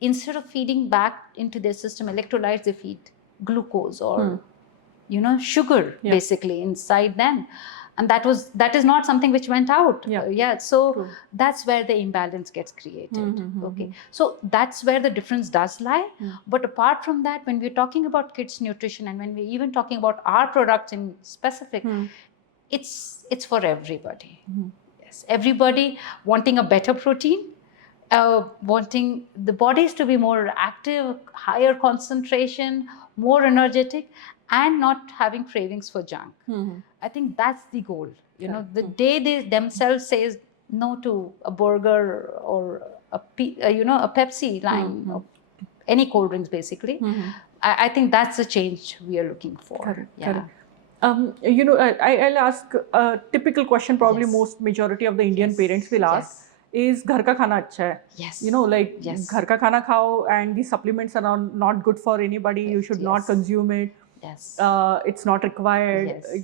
instead of feeding back into their system electrolytes, they feed glucose or sugar basically inside them, and that is not something which went out. So that's where the imbalance gets created. Okay, so that's where the difference does lie. But apart from that, when we're talking about kids nutrition and when we're even talking about our products in specific, it's for everybody. Yes, everybody wanting a better protein, wanting the bodies to be more active, higher concentration, more energetic, and not having cravings for junk. I think that's the goal. The day they themselves says no to a burger or a Pepsi line, or any cold drinks basically, I think that's the change we are looking for. Correct. I'll ask a typical question, probably most majority of the Indian parents will ask. Is घर का खाना अच्छा है? Yes. घर का खाना खाओ and the supplements are not good for anybody. You should not consume it. Yes. It's not required. Yes.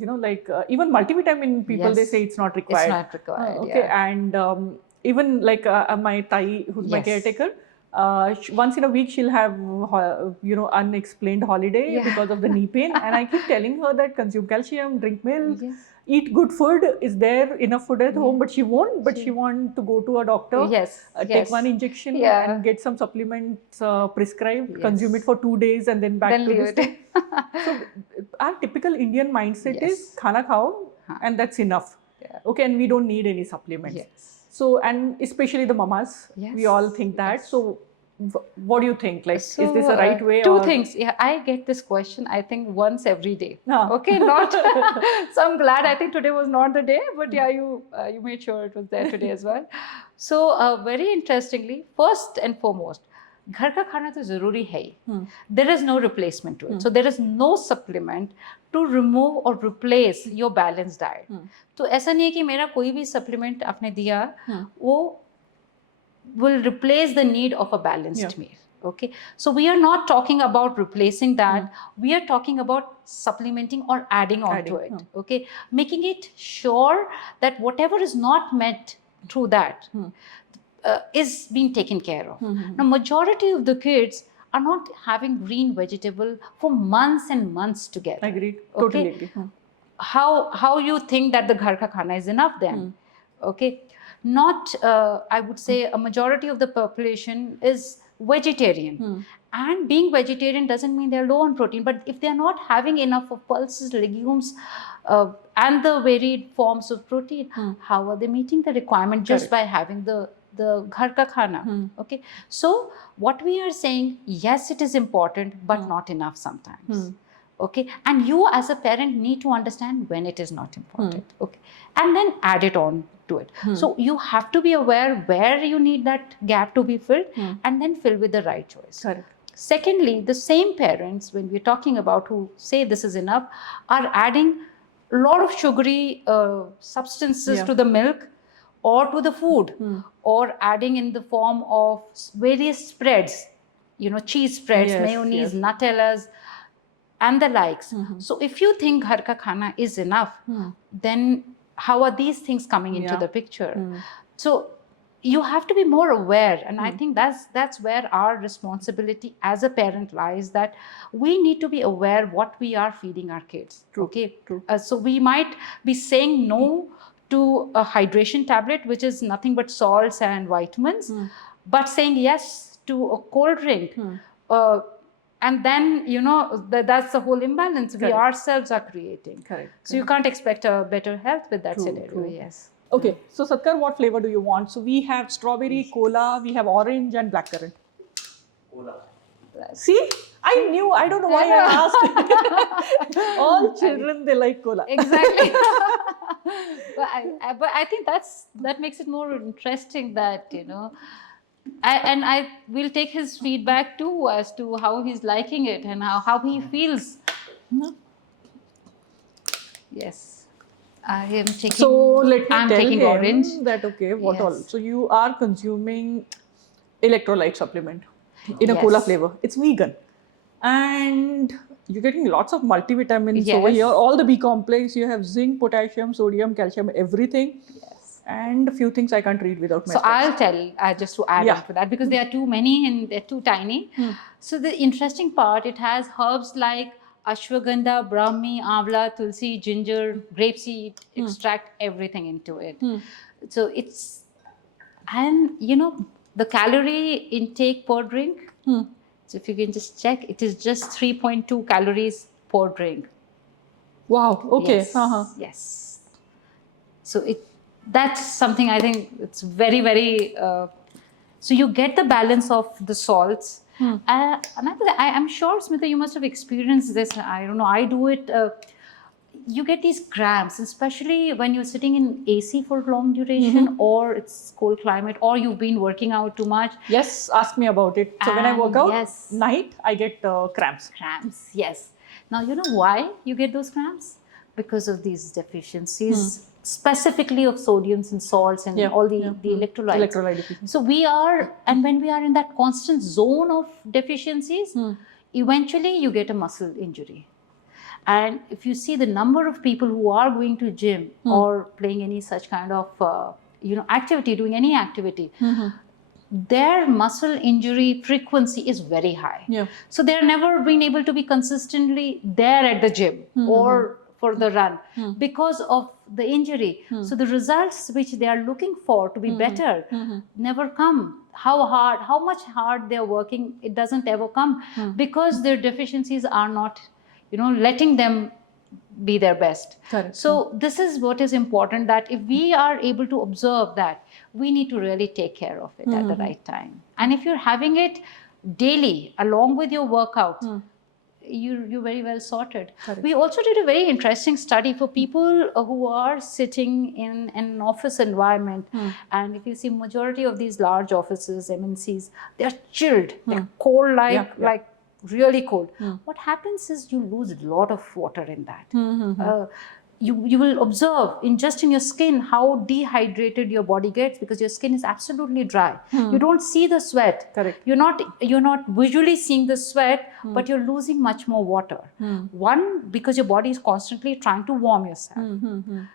Even multivitamin people, they say it's not required. It's not required. Okay, and even my Thai, who's my caretaker, once in a week she'll have unexplained holiday because of the knee pain, and I keep telling her that consume calcium, drink milk, eat good food. Is there enough food at home? But she won't. But she wants to go to a doctor, take one injection and get some supplements prescribed, consume it for 2 days and then back to this thing. So our typical Indian mindset is khana khao and that's enough. Okay, and we don't need any supplements. So, and especially the mamas, we all think that. So, what do you think? Is this a right way? Two things. Yeah, I get this question, I think, once every day. Okay, not. So, I'm glad. I think today was not the day, but you made sure it was there today as well. So, very interestingly, first and foremost, घर का खाना तो जरूरी है ही. There is no replacement to it. So there is no supplement to remove or replace your balanced diet. तो ऐसा नहीं है कि मेरा कोई भी supplement आपने दिया वो will replace the need of a balanced meal. Okay, so we are not talking about replacing that. We are talking about supplementing or adding on to it. Okay, making it sure that whatever is not met through that is being taken care of. Now, majority of the kids are not having green vegetable for months and months together. Agreed. Totally agree. How you think that the ghar ka khana is enough then? Okay, not I would say a majority of the population is vegetarian. And being vegetarian doesn't mean they're low on protein, but if they're not having enough of pulses, legumes, and the varied forms of protein, how are they meeting the requirement just by having the ghar ka khana? Okay, so what we are saying, yes, it is important, but not enough sometimes. Okay, and you as a parent need to understand when it is not important. Okay, and then add it on to it. So you have to be aware where you need that gap to be filled, and then fill with the right choice. Correct. Secondly, the same parents, when we're talking about who say this is enough, are adding a lot of sugary substances to the milk or to the food, or adding in the form of various spreads, cheese spreads, mayonnaise, Nutellas, and the likes. So if you think ghar ka khana is enough, then how are these things coming into the picture? So you have to be more aware, and I think that's where our responsibility as a parent lies, that we need to be aware what we are feeding our kids. True. So we might be saying no to a hydration tablet, which is nothing but salts and vitamins, but saying yes to a cold drink. And then, that's the whole imbalance we ourselves are creating. Correct. So you can't expect a better health with that scenario. True. Yes. Okay, so Satkar, what flavor do you want? So we have strawberry, cola, we have orange and blackcurrant. Cola. See? I knew. I don't know why I asked. All children, they like cola. Exactly. But I think that makes it more interesting that, And I will take his feedback too as to how he's liking it and how he feels. Yes. I am taking. So let me I'm tell taking him orange. that okay, what Yes. all? So you are consuming electrolyte supplement in a Yes. cola flavor. It's vegan, and you're getting lots of multivitamins over Yes. here. All the B complex. You have zinc, potassium, sodium, calcium, everything. Yes. And a few things I can't read without my So specs. I'll tell just to add Yeah. on to that because there are too many and they're too tiny. So the interesting part, it has herbs like ashwagandha, brahmi, amla, tulsi, ginger, grapeseed extract, everything into it. So it's, and you know, the calorie intake per drink. So if you can just check, it is just 3.2 calories per drink. Wow. Okay. Yes. Yes. So that's something I think it's very, very. So you get the balance of the salts. I'm sure, Smita, you must have experienced this. I don't know. I do it. You get these cramps, especially when you're sitting in AC for long duration, or it's cold climate, or you've been working out too much. Yes. Ask me about it. So when I work out, yes, night I get cramps. cramps. Yes. Now you know why you get those cramps? Because of these deficiencies, specifically of sodiums and salts and all the electrolytes. Electrolyte deficiency. So we are, and when we are in that constant zone of deficiencies, eventually you get a muscle injury. And if you see the number of people who are going to gym or playing any such kind of activity, doing any activity, their muscle injury frequency is very high. Yeah. So they're never been able to be consistently there at the gym or for the run because of the injury. So the results which they are looking for to be better never come. How much hard they're working, it doesn't ever come because their deficiencies are not, letting them be their best. Correct. So this is what is important, that if we are able to observe that, we need to really take care of it at the right time. And if you're having it daily along with your workout, you're very well sorted. Correct. We also did a very interesting study for people who are sitting in an office environment. And if you see majority of these large offices, MNCs, they're chilled, they're cold, like really cold. What happens is you lose a lot of water in that. You will observe in your skin how dehydrated your body gets because your skin is absolutely dry. You don't see the sweat. Correct. You're not visually seeing the sweat, but you're losing much more water. One, because your body is constantly trying to warm yourself.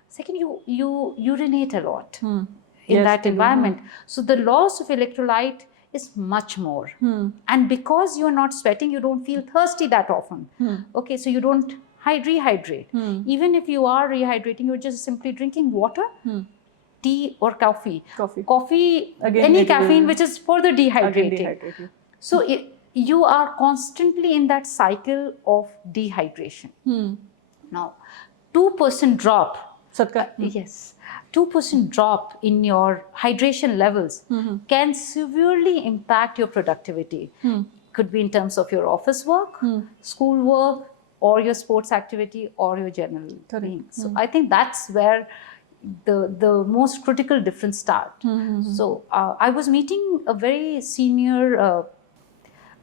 Second, you urinate a lot in that environment. So the loss of electrolyte is much more. And because you're not sweating, you don't feel thirsty that often. Okay, so you don't rehydrate. Even if you are rehydrating, you're just simply drinking water, tea or coffee. Coffee, again, any caffeine which is further dehydrating. So you are constantly in that cycle of dehydration. Now, 2% drop. Yes. 2% drop in your hydration levels can severely impact your productivity. Could be in terms of your office work, school work, or your sports activity, or your general being. So I think that's where the most critical difference start. So I was meeting a very senior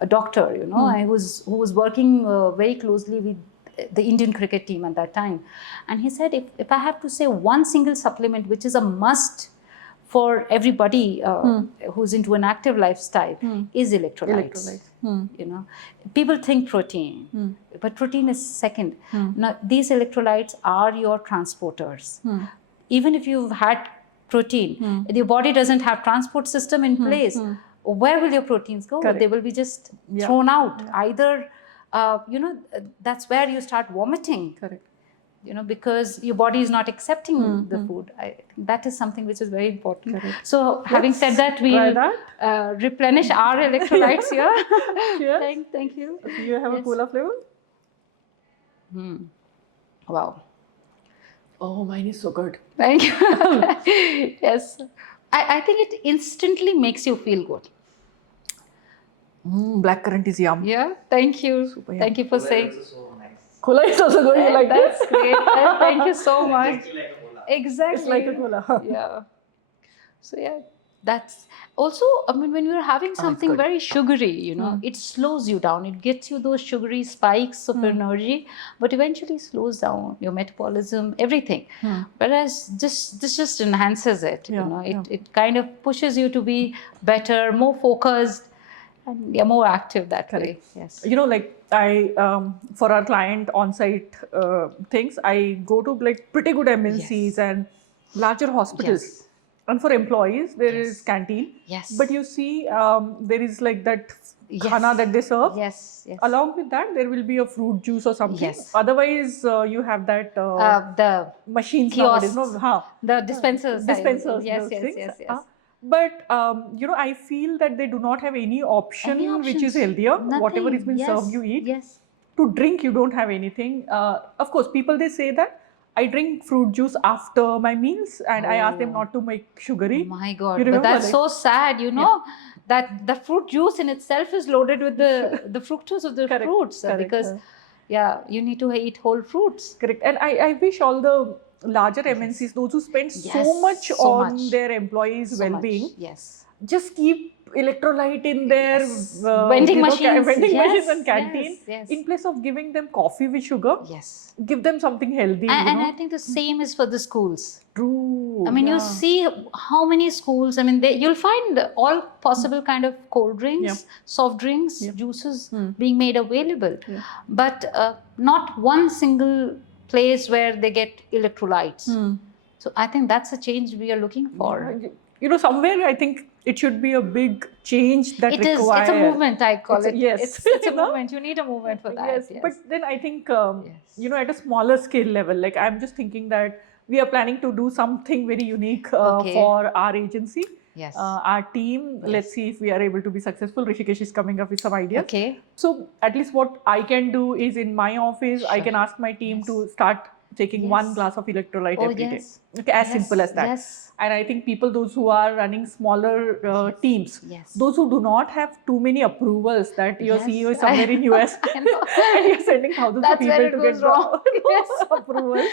a doctor, who was working very closely with the Indian cricket team at that time. And he said, if I have to say one single supplement which is a must for everybody who's into an active lifestyle, is electrolytes. People think protein, but protein is second. Now, these electrolytes are your transporters. Even if you've had protein, your body doesn't have transport system in place. Where will your proteins go? Correct. They will be just thrown out. Either, that's where you start vomiting. Correct. Because your body is not accepting the food. That is something which is very important. Correct. So having said that, we'll replenish our electrolytes here. Cheers. Thank you. Do you have a cola flavor? Wow. Oh, mine is so good. Thank you. Yes. I think it instantly makes you feel good. Blackcurrant is yum. Yeah. Thank you. Super yum. Thank you for saying. Cola is also good. You like That's it? great. Thank you so much. Exactly. It's like a cola. Yeah. So yeah. That's also, I mean, when you're having something good. very sugary, you know, it slows you down. It gets you those sugary spikes of energy, but eventually slows down your metabolism, everything. Whereas this just enhances it. You know, it kind of pushes you to be better, more focused, and you're more active that way. Yes. You know, like I for our client on-site things, I go to like pretty good MNCs and larger hospitals. Yes. And for employees, there is canteen. Yes. But you see, there is like that Yes. khana that they serve. Yes. Yes. Along with that, there will be a fruit juice or something. Yes. Otherwise, you have that The machines kiosks, nowadays. No, the dispensers. dispensers. Yes. Those Yes. things. Yes. Yes. But you know, I feel that they do not have any option which is healthier. Nothing. Whatever is been served, you eat. Yes. To drink, you don't have anything. Of course, people they say that I drink fruit juice after my meals, and I ask them not to make sugary. My God, You but remember, that's like, so sad. You know that the fruit juice in itself is loaded with the fructose of the fruits because you need to eat whole fruits. Correct. And I wish all the larger MNCs, those who spend so much on their employees' well-being, just keep electrolyte in their vending machines, machines and canteen in place of giving them coffee with sugar. Give them something healthy. And I think the same is for the schools. True. I mean, you see how many schools. I mean, you'll find all possible kind of cold drinks, soft drinks, juices being made available, but not one single place where they get electrolytes. So I think that's a change we are looking for. You know, somewhere I think it should be a big change that requires. It's a movement, I call it. Yes. It's a movement. You need a movement for that. Yes. But then I think, you know, at a smaller scale level, like I'm just thinking that we are planning to do something very unique for our agency. Our team, let's see if we are able to be successful. Rishikesh is coming up with some ideas. So at least what I can do is in my office, I can ask my team to start taking one glass of electrolyte every day. Okay, as simple as that. And I think people, those who are running smaller teams, those who do not have too many approvals, that your CEO is somewhere in US and you're sending thousands of people to get approval.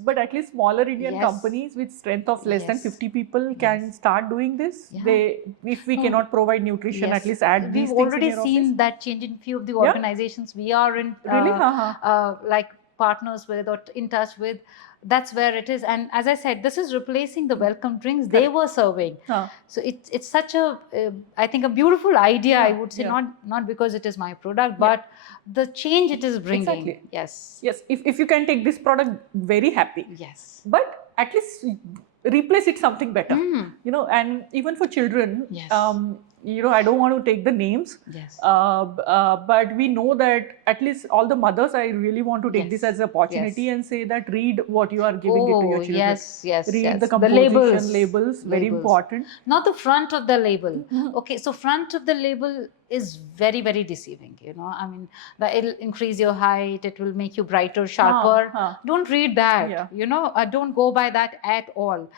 But at least smaller Indian companies with strength of less than 50 people can start doing this. If we cannot provide nutrition, at least add these things. We've already seen that change in few of the organizations we are in. Like partners with or in touch with, that's where it is. And as I said, this is replacing the welcome drinks they were serving. So it's such a I think a beautiful idea. I would say not because it is my product, but the change it is bringing. Yes. If you can take this product, very happy. But at least replace it something better. You know, and even for children, you know, I don't want to take the names, but we know that at least all the mothers, I really want to take this as an opportunity and say that read what you are giving it to your children. Read the composition, labels, very important. Not the front of the label. Okay, so front of the label is very, very deceiving. You know, I mean, it'll increase your height, it will make you brighter, sharper. Don't read that. You know, don't go by that at all.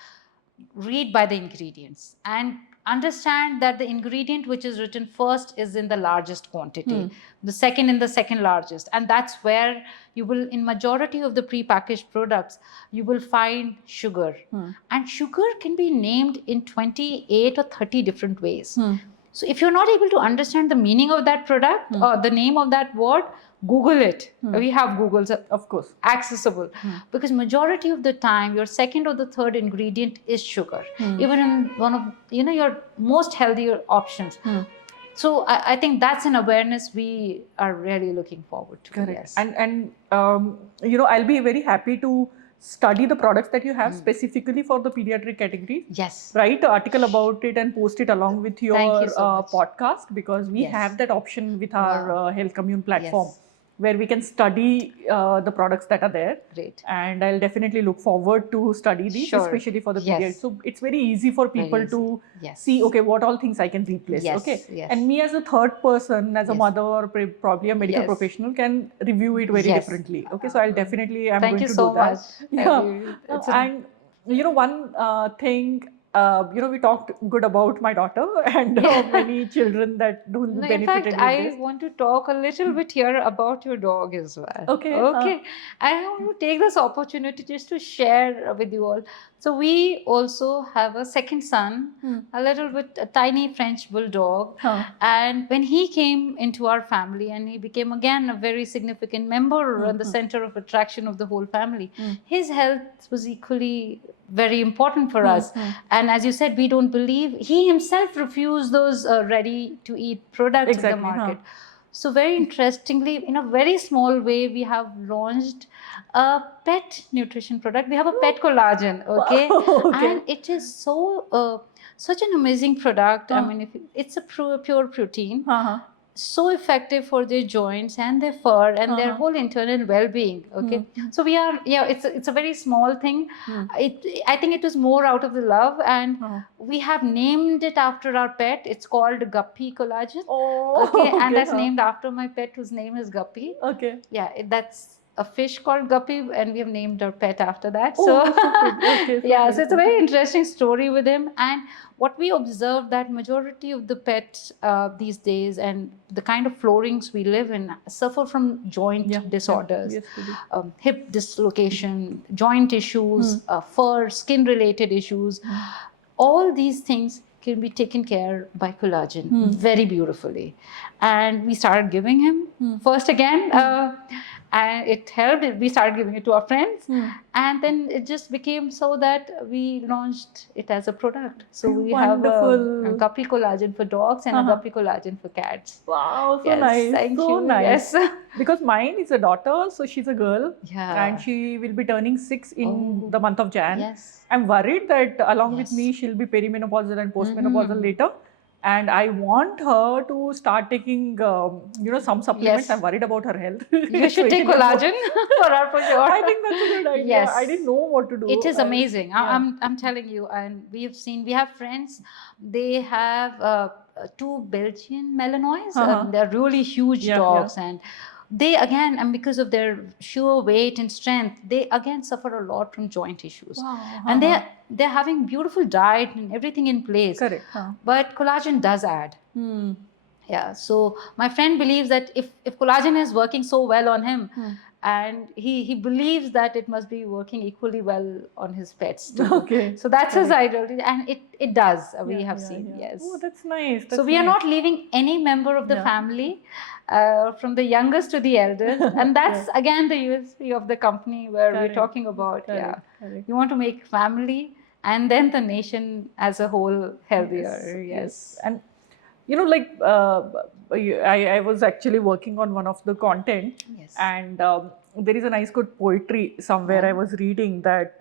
Read by the ingredients and understand that the ingredient which is written first is in the largest quantity, the second in the second largest, and that's where you will, in majority of the pre-packaged products, you will find sugar. And sugar can be named in 28 or 30 different ways. So if you're not able to understand the meaning of that product or the name of that word, Google it. We have Googles, of course, accessible, because majority of the time your second or the third ingredient is sugar, even in one of your most healthier options. So I think that's an awareness we are really looking forward to. Correct. And you know, I'll be very happy to study the products that you have specifically for the pediatric category. Write an article about it and post it along with your podcast, because we have that option with our Health Commune platform, where we can study the products that are there. And I'll definitely look forward to study these, especially for the pediatrics. So it's very easy for people to see, okay, what all things I can replace. And me as a third person, as a mother or probably a medical professional, can review it very differently. Okay, so I'll definitely, I'm going to do that. And you know, one thing we talked good about my daughter and many children that do No, in benefited fact, with I this. want to talk a little bit here about your dog as well. Okay. Okay. I want to take this opportunity just to share with you all. So we also have a second son, a little bit a tiny French bulldog. And when he came into our family and he became again a very significant member and the center of attraction of the whole family, his health was equally very important for us. And as you said, we don't believe, he himself refused those ready to eat products in the market. So very interestingly, in a very small way, we have launched a pet nutrition product. We have a pet collagen, okay? And it is so such an amazing product. I mean, it's a pure protein. So effective for their joints and their fur and their whole internal well-being. Okay, so we are, it's a very small thing. I think it was more out of the love, and we have named it after our pet. It's called Guppy Collagen. Okay, and that's named after my pet, whose name is Guppy. Okay, yeah, that's a fish called Guppy, and we have named our pet after that. So yeah, so it's a very interesting story with him. And what we observed, that majority of the pets these days and the kind of floorings we live in suffer from joint disorders, hip dislocation, joint issues, fur, skin related issues. All these things can be taken care by collagen very beautifully. And we started giving him first again, and it helped. We started giving it to our friends, and then it just became so that we launched it as a product. So we have a Guppy Collagen for dogs and a Guppy Collagen for cats. Wow, so nice. Thank so you. Nice. Yes. Because mine is a daughter, so she's a girl. Yeah. And she will be turning 6 in the month of Jan. Yes. I'm worried that along with me, she'll be perimenopausal and postmenopausal later. And I want her to start taking, some supplements. I'm worried about her health. You should take collagen for her for sure. I think that's a good idea. Yes. I didn't know what to do. It is amazing. I'm telling you, and we have friends, they have 2 Belgian Malinois. They're really huge dogs, and they again, and because of their sheer weight and strength, they again suffer a lot from joint issues. And they're having beautiful diet and everything in place. Correct. But collagen does add. Yeah. So my friend believes that if collagen is working so well on him, and he believes that it must be working equally well on his pets too. Okay. So that's his ideology, and it does. We have seen. Yes. Oh, that's nice. So we are not leaving any member of the family, from the youngest to the eldest, and that's again the USP of the company where we're talking about. Correct. You want to make family and then the nation as a whole healthier. Yes. And I was actually working on one of the content, and there is a nice good poetry somewhere. I was reading that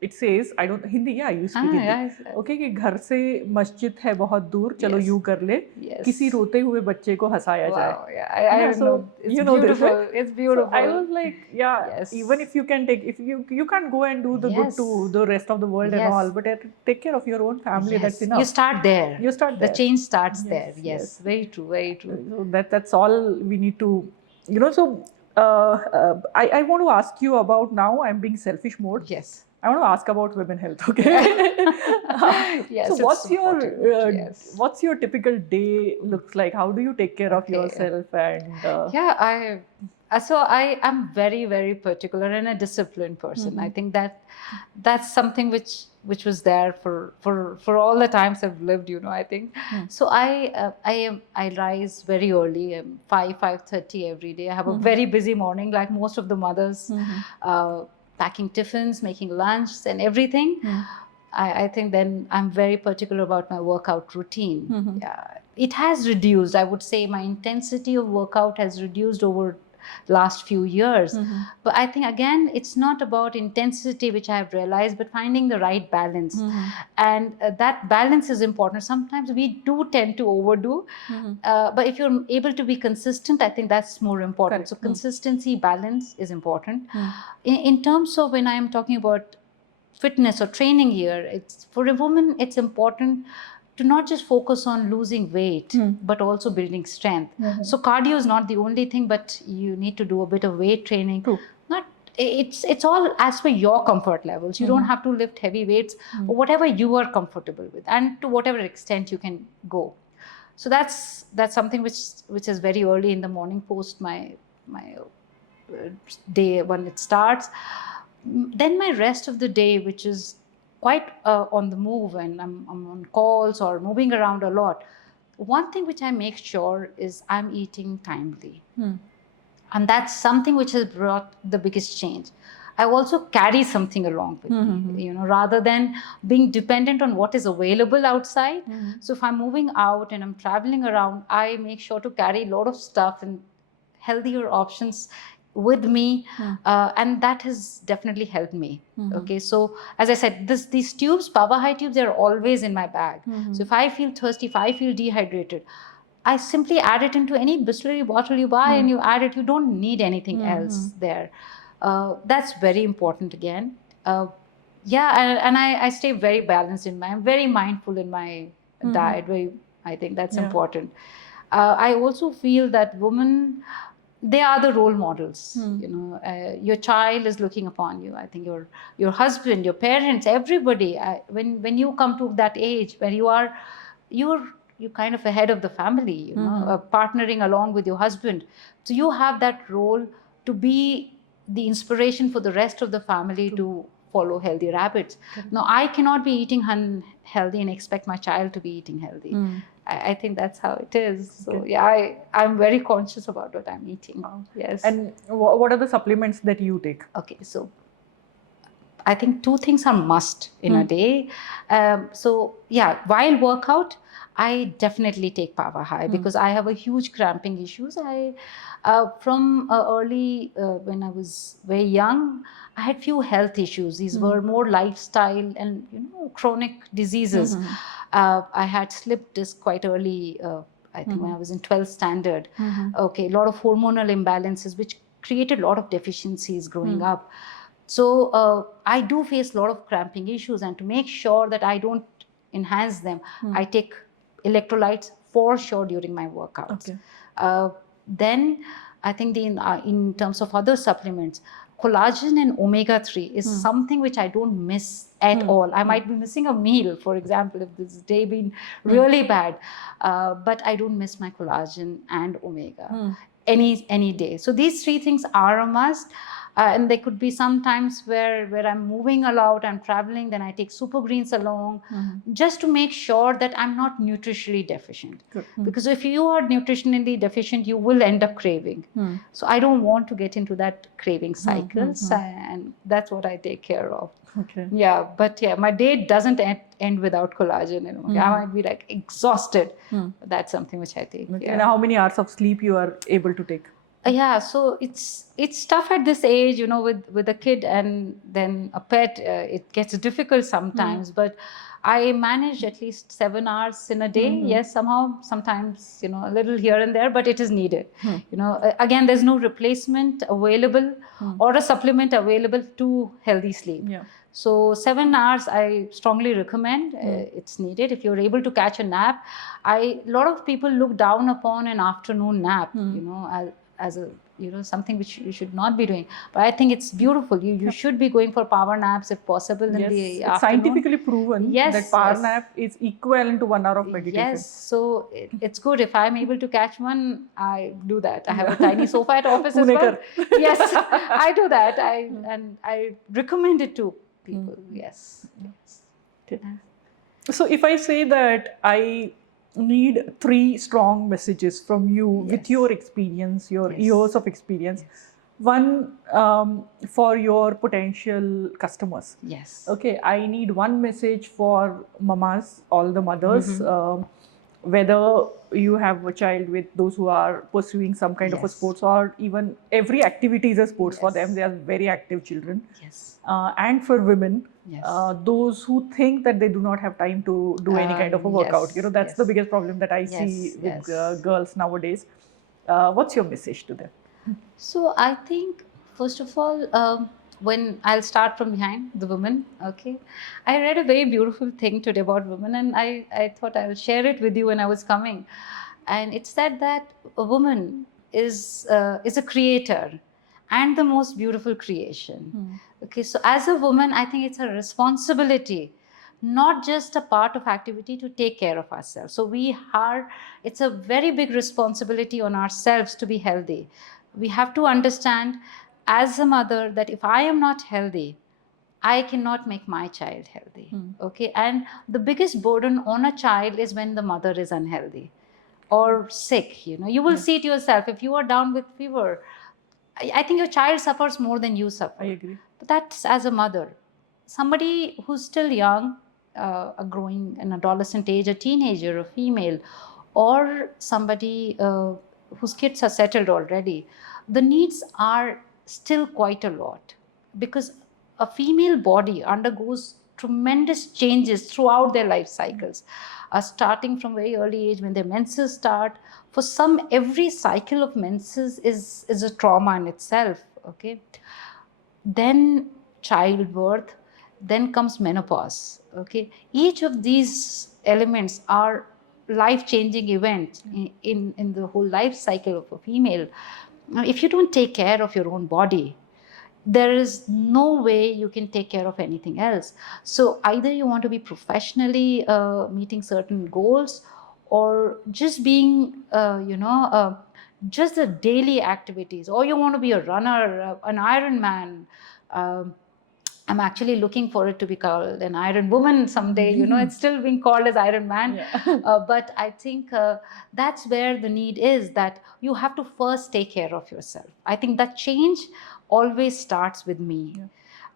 it says, I don't Hindi, I used to speak Hindi. Okay, कि घर से मस्जिद है बहुत दूर, चलो यूं कर ले, किसी रोते हुए बच्चे को हंसाया जाए. I know. It's beautiful. It's beautiful. So I was like, even if you can you can't go and do the good to the rest of the world and all, but take care of your own family. That's enough. You start there. The change starts there. Yes. Very true. Very true. So that's all we need to, So I want to ask you about, now I'm being selfish mode. Yes. I want to ask about women health, okay? Yes. So what's your typical day looks like? How do you take care of yourself? And I am very, very particular and a disciplined person. I think that's something which was there for all the times I've lived. I think. So I rise very early, 5:30 every day. I have a very busy morning, like most of the mothers. Packing tiffins, making lunch and everything. I think then I'm very particular about my workout routine. Yeah, it has reduced. I would say my intensity of workout has reduced over last few years. But I think again, it's not about intensity, which I have realized, but finding the right balance. And that balance is important. Sometimes we do tend to overdo, but if you're able to be consistent, I think that's more important. Correct. So consistency, balance is important. In terms of when I am talking about fitness or training here, it's for a woman, it's important to not just focus on losing weight, but also building strength. So cardio is not the only thing, but you need to do a bit of weight training. True. it's all as per your comfort levels. You don't have to lift heavy weights, or whatever you are comfortable with, and to whatever extent you can go. So that's something which is very early in the morning, post my day when it starts. Then my rest of the day, which is quite on the move, and I'm on calls or moving around a lot. One thing which I make sure is I'm eating timely. And that's something which has brought the biggest change. I also carry something along with me, rather than being dependent on what is available outside. So if I'm moving out and I'm traveling around, I make sure to carry a lot of stuff and healthier options with me, and that has definitely helped me. Okay, so as I said, these tubes, Power High tubes, they're always in my bag. So if I feel thirsty, if I feel dehydrated, I simply add it into any Bisleri bottle you buy, and you add it. You don't need anything else there. That's very important again. And I stay very balanced I'm very mindful in my diet. I think that's important. I also feel that women, they are the role models. Your child is looking upon you. I think your husband, your parents, everybody. When you come to that age where you're kind of ahead of the family, partnering along with your husband. So you have that role to be the inspiration for the rest of the family to follow healthier habits. Now, I cannot be eating unhealthy and expect my child to be eating healthy. I think that's how it is. So I'm very conscious about what I'm eating. Yes. And what are the supplements that you take? Okay, so I think 2 things are must in a day. While workout, I definitely take Power High because I have a huge cramping issues. From early, when I was very young, I had few health issues. These were more lifestyle and chronic diseases. I had slip disc quite early. I think when I was in 12th standard. Okay, a lot of hormonal imbalances which created a lot of deficiencies growing up. So I do face a lot of cramping issues, and to make sure that I don't enhance them, I take electrolytes for sure during my workouts. Then I think in terms of other supplements, collagen and omega-3 is something which I don't miss at all. I might be missing a meal, for example, if this day been really bad, but I don't miss my collagen and omega any day. So these 3 things are a must. And there could be some times where I'm moving a lot, I'm traveling, then I take super greens along, just to make sure that I'm not nutritionally deficient. Because if you are nutritionally deficient, you will end up craving. So I don't want to get into that craving cycles, and that's what I take care of. My day doesn't end without collagen. I might be like exhausted. That's something which I take. And how many hours of sleep you are able to take? So it's tough at this age, with a kid and then a pet. It gets difficult sometimes, but I manage at least 7 hours in a day. Yes, sometimes a little here and there, but it is needed. Again, there's no replacement available or a supplement available to healthy sleep. So 7 hours, I strongly recommend. It's needed. If you're able to catch a nap, a lot of people look down upon an afternoon nap, as a something which you should not be doing, but I think it's beautiful. You should be going for power naps if possible in the afternoon. It's scientifically proven that power nap is equivalent to 1 hour of meditation. Yes, so it's good. If I'm able to catch one, I do that. I have a tiny sofa at office as well. Yes, I do that. And I recommend it to people. Yes. So if I say that I need 3 strong messages from you with your experience, your years of experience. One, for your potential customers. Okay, I need 1 message for mamas, all the mothers, whether you have a child with those who are pursuing some kind of a sports, or even every activity is a sports for them. They are very active children. And for women, those who think that they do not have time to do any kind of a workout. That's the biggest problem that I see with girls nowadays. What's your message to them? So I think, first of all, when I'll start from behind, the women, okay. I read a very beautiful thing today about women, and I thought I will share it with you when I was coming. And it said that a woman is a creator, and the most beautiful creation. Okay, so as a woman, I think it's a responsibility, not just a part of activity, to take care of ourselves. So it's a very big responsibility on ourselves to be healthy. We have to understand as a mother that if I am not healthy, I cannot make my child healthy. Okay, and the biggest burden on a child is when the mother is unhealthy or sick. You will see it yourself. If you are down with fever, I think your child suffers more than you suffer. I agree. But that's as a mother. Somebody who's still young, a growing, an adolescent age, a teenager, a female, or somebody whose kids are settled already, the needs are still quite a lot, because a female body undergoes tremendous changes throughout their life cycles, starting from very early age when their menses start. For some, every cycle of menses is a trauma in itself. Okay, then childbirth, then comes menopause. Okay, each of these elements are life-changing events in the whole life cycle of a female. Now, if you don't take care of your own body, there is no way you can take care of anything else. So either you want to be professionally meeting certain goals, or just being just the daily activities, or you want to be a runner, an Ironman. um, I'm actually looking for it to be called an Iron Woman someday. It's still being called as Iron Man. But I think that's where the need is, that you have to first take care of yourself. I think that change always starts with me.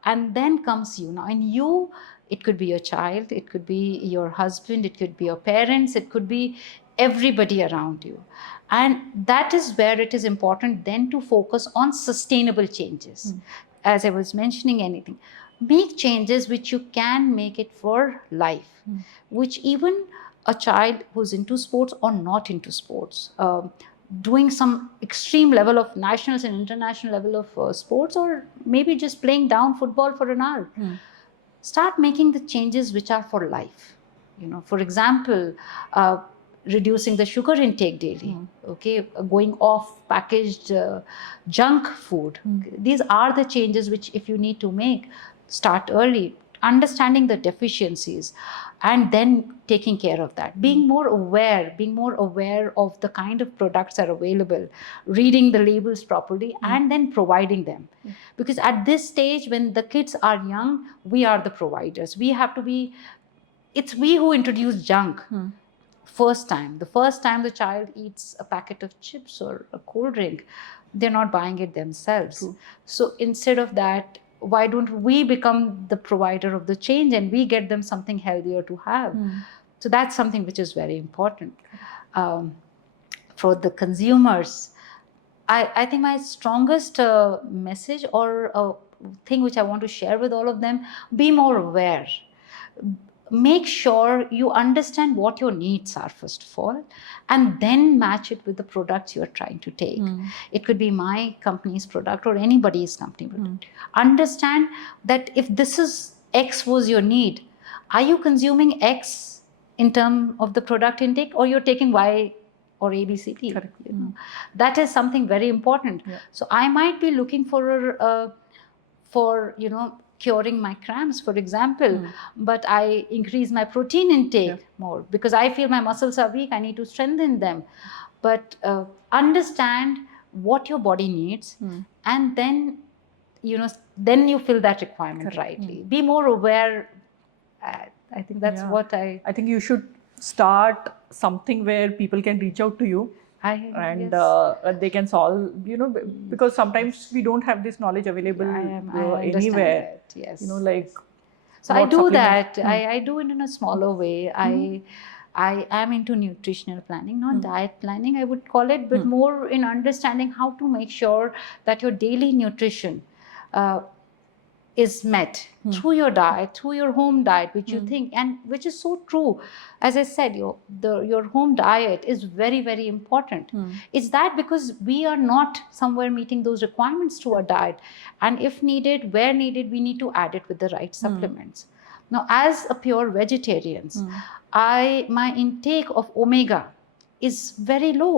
And then comes you. Now, in you, it could be your child, it could be your husband, it could be your parents, it could be everybody around you. And that is where it is important then to focus on sustainable changes. As I was mentioning, anything. Make changes which you can make it for life, which even a child who's into sports or not into sports, doing some extreme level of nationals and international level of sports, or maybe just playing down football for an hour, start making the changes which are for life. For example, reducing the sugar intake daily. Okay, going off packaged junk food. These are the changes which, if you need to make, start early, understanding the deficiencies, and then taking care of that. Being more aware of the kind of products that are available, reading the labels properly, and then providing them. Because at this stage, when the kids are young, we are the providers. It's we who introduce junk. The first time the child eats a packet of chips or a cold drink, they're not buying it themselves. So instead of that, why don't we become the provider of the change, and we get them something healthier to have? So that's something which is very important. For the consumers, I think my strongest message, or thing which I want to share with all of them: be more aware. Make sure you understand what your needs are, first of all, and then match it with the products you're trying to take. It could be my company's product or anybody's company product. Understand that if this is X was your need, are you consuming X in terms of the product intake, or you're taking Y or ABCD? That is something very important. So I might be looking for curing my cramps, for example, but I increase my protein intake more because I feel my muscles are weak, I need to strengthen them. But understand what your body needs, and then you fill that requirement rightly. Be more aware. I think that's what I think you should start something where people can reach out to you. They can solve, because sometimes we don't have this knowledge available anywhere. So I do that. I do it in a smaller way. I am into nutritional planning, not diet planning, I would call it, but more in understanding how to make sure that your daily nutrition is met through your diet, through your home diet, which you think, and which is so true. As I said, your home diet is very, very important. It's that because we are not somewhere meeting those requirements through our diet, and if needed, where needed, we need to add it with the right supplements. Now, as a pure vegetarian, my intake of omega is very low,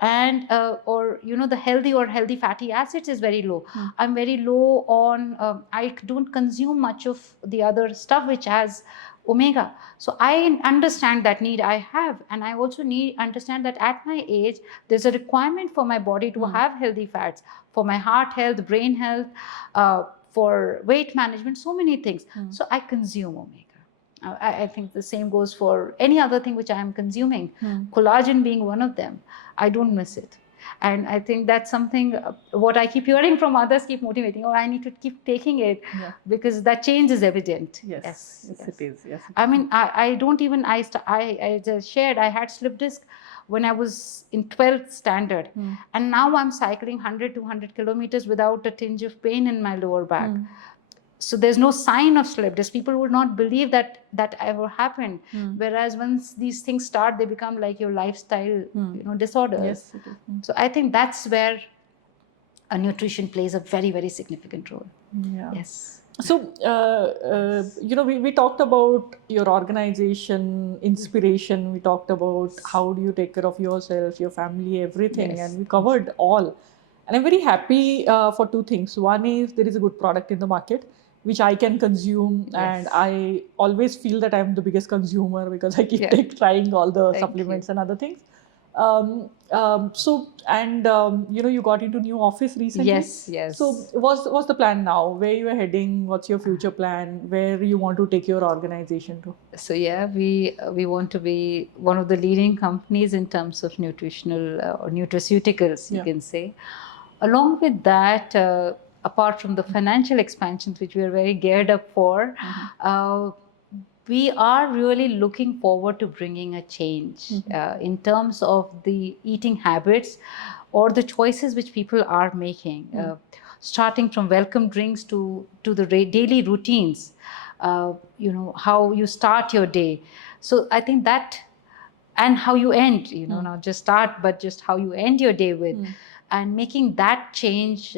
and or the healthy fatty acids is very low. I'm very low on, I don't consume much of the other stuff which has omega. So I understand that need I have, and I also understand that at my age there's a requirement for my body to have healthy fats for my heart health, brain health, for weight management, so many things. So I consume omega. I think the same goes for any other thing which I am consuming, collagen being one of them. I don't miss it. And I think that's something, what I keep hearing from others keep motivating. Oh, I need to keep taking it because that change is evident. Yes, it is. Yes. I mean, I don't even, I just shared, I had slip disc when I was in 12th standard. And now I'm cycling 100, 200 kilometers without a tinge of pain in my lower back. So there's no sign of slip disc. People would not believe that ever happened. Whereas once these things start, they become like your lifestyle, disorders. Yes, it is. So I think that's where nutrition plays a very, very significant role. Yeah. Yes. So, we talked about your organization, inspiration. We talked about how do you take care of yourself, your family, everything. And we covered all. And I'm very happy for two things. One is there is a good product in the market, which I can consume. And I always feel that I'm the biggest consumer because I keep trying all the supplements and other things. You got into new office recently. Yes. So what's the plan now? Where you are heading? What's your future plan? Where you want to take your organization to? So we want to be one of the leading companies in terms of nutritional or nutraceuticals, you can say. Along with that, apart from the financial expansions, which we are very geared up for, we are really looking forward to bringing a change in terms of the eating habits or the choices which people are making, starting from welcome drinks to the daily routines, how you start your day. So I think that, and how you end, not just start, but just how you end your day with, and making that change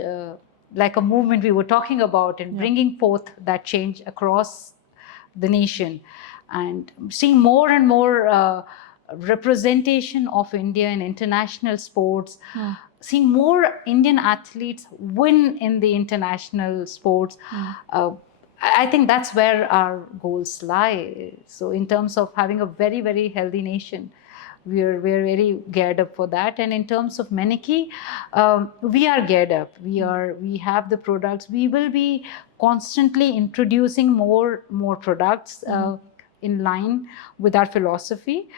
like a movement we were talking about, and bringing forth that change across the nation, and seeing more and more representation of India in international sports, seeing more Indian athletes win in the international sports. I think that's where our goals lie. So in terms of having a very, very healthy nation, we're very geared up for that. And in terms of Meneki, we are geared up. We have the products. We will be constantly introducing more products in line with our philosophy.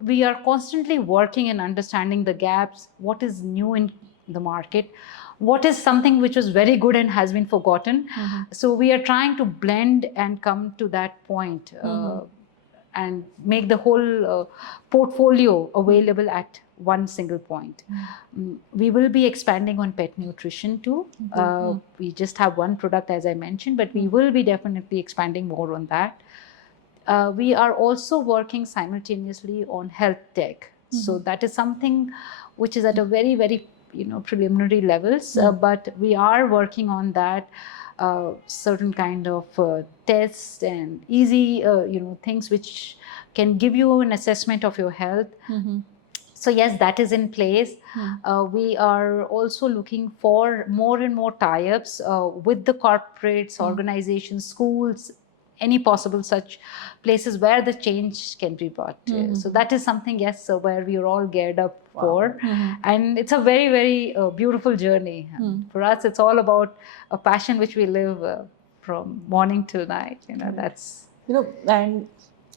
We are constantly working and understanding the gaps, what is new in the market, what is something which was very good and has been forgotten. So we are trying to blend and come to that point, and make the whole portfolio available at one single point. We will be expanding on pet nutrition too. We just have one product, as I mentioned, but we will be definitely expanding more on that. We are also working simultaneously on health tech. So that is something which is at a very, very preliminary levels, but we are working on that. Certain kind of tests and easy things which can give you an assessment of your health. So yes, that is in place. We are also looking for more and more tie-ups with the corporates, organizations, schools, any possible such places where the change can be brought. So that is something, yes, where we are all geared up for. And it's a very, very beautiful journey. For us, it's all about a passion which we live from morning till night. That's... and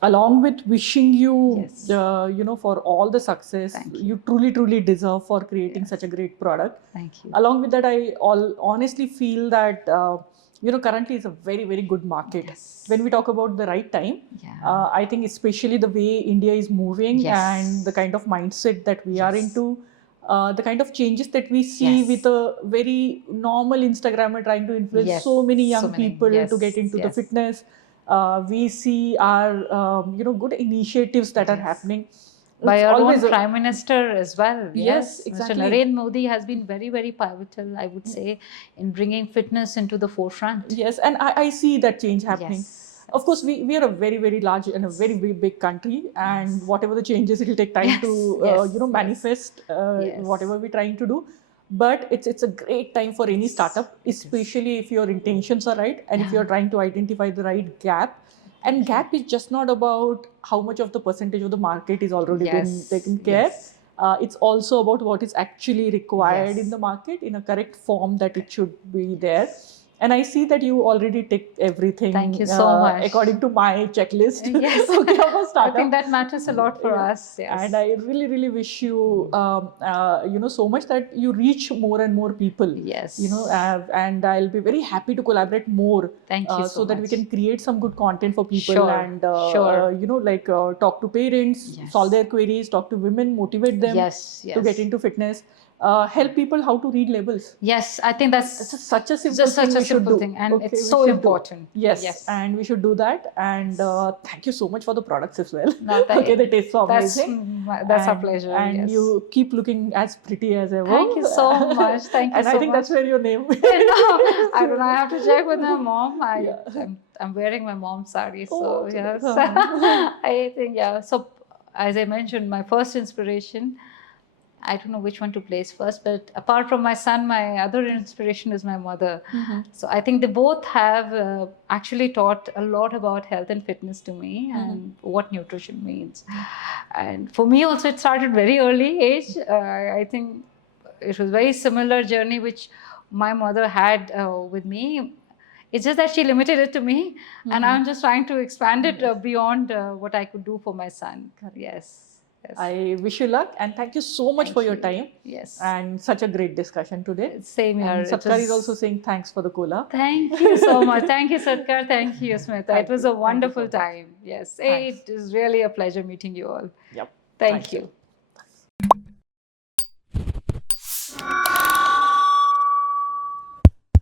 along with wishing you, for all the success you truly deserve for creating such a great product. Thank you. Along with that, I honestly feel that currently it's a very, very good market. When we talk about the right time, I think especially the way India is moving and the kind of mindset that we are into, the kind of changes that we see with a very normal Instagrammer trying to influence so many young people to get into the fitness. We see our good initiatives that are happening. By our own Prime Minister as well. Yes, exactly. Mr. Narendra Modi has been very, very pivotal, I would say, in bringing fitness into the forefront. Yes, and I see that change happening. Of course, we are a very, very large and a very, very big country, and whatever the changes, it will take time to manifest whatever we're trying to do. But it's a great time for any startup, especially if your intentions are right and if you're trying to identify the right gap. And gap is just not about how much of the percentage of the market is already been taken care. It's also about what is actually required in the market in a correct form that it should be there. And I see that you already ticked everything. Thank you so much. According to my checklist. Yes. Okay, of a startup. I think that matters a lot for us. Yes. And I really, really wish you, so much that you reach more and more people. Yes. And I'll be very happy to collaborate more. Thank you so that we can create some good content for people and, talk to parents, solve their queries, talk to women, motivate them to get into fitness. Help people how to read labels. Yes, I think that's such a simple thing, and it's so important. Yes, and we should do that. And thank you so much for the products as well. No, okay, they taste so amazing. That's our pleasure. And you keep looking as pretty as ever. Thank you so much. Thank you and so much. I think that's where your name. No, I don't know. I have to check with my mom. I'm wearing my mom's sari, so yes. I think So as I mentioned, my first inspiration. I don't know which one to place first, but apart from my son, my other inspiration is my mother. So I think they both have actually taught a lot about health and fitness to me and what nutrition means. And for me also, it started very early age. I think it was a very similar journey which my mother had with me. It's just that she limited it to me, and I'm just trying to expand it beyond what I could do for my son. Yes. I wish you luck and thank you so much for your time. Yes. And such a great discussion today. Same here. And Satkar is also saying thanks for the cola. Thank you so much. Thank you, Satkar. Thank you, Smita. It was a wonderful time. Yes. It is really a pleasure meeting you all. Yep. Thank you.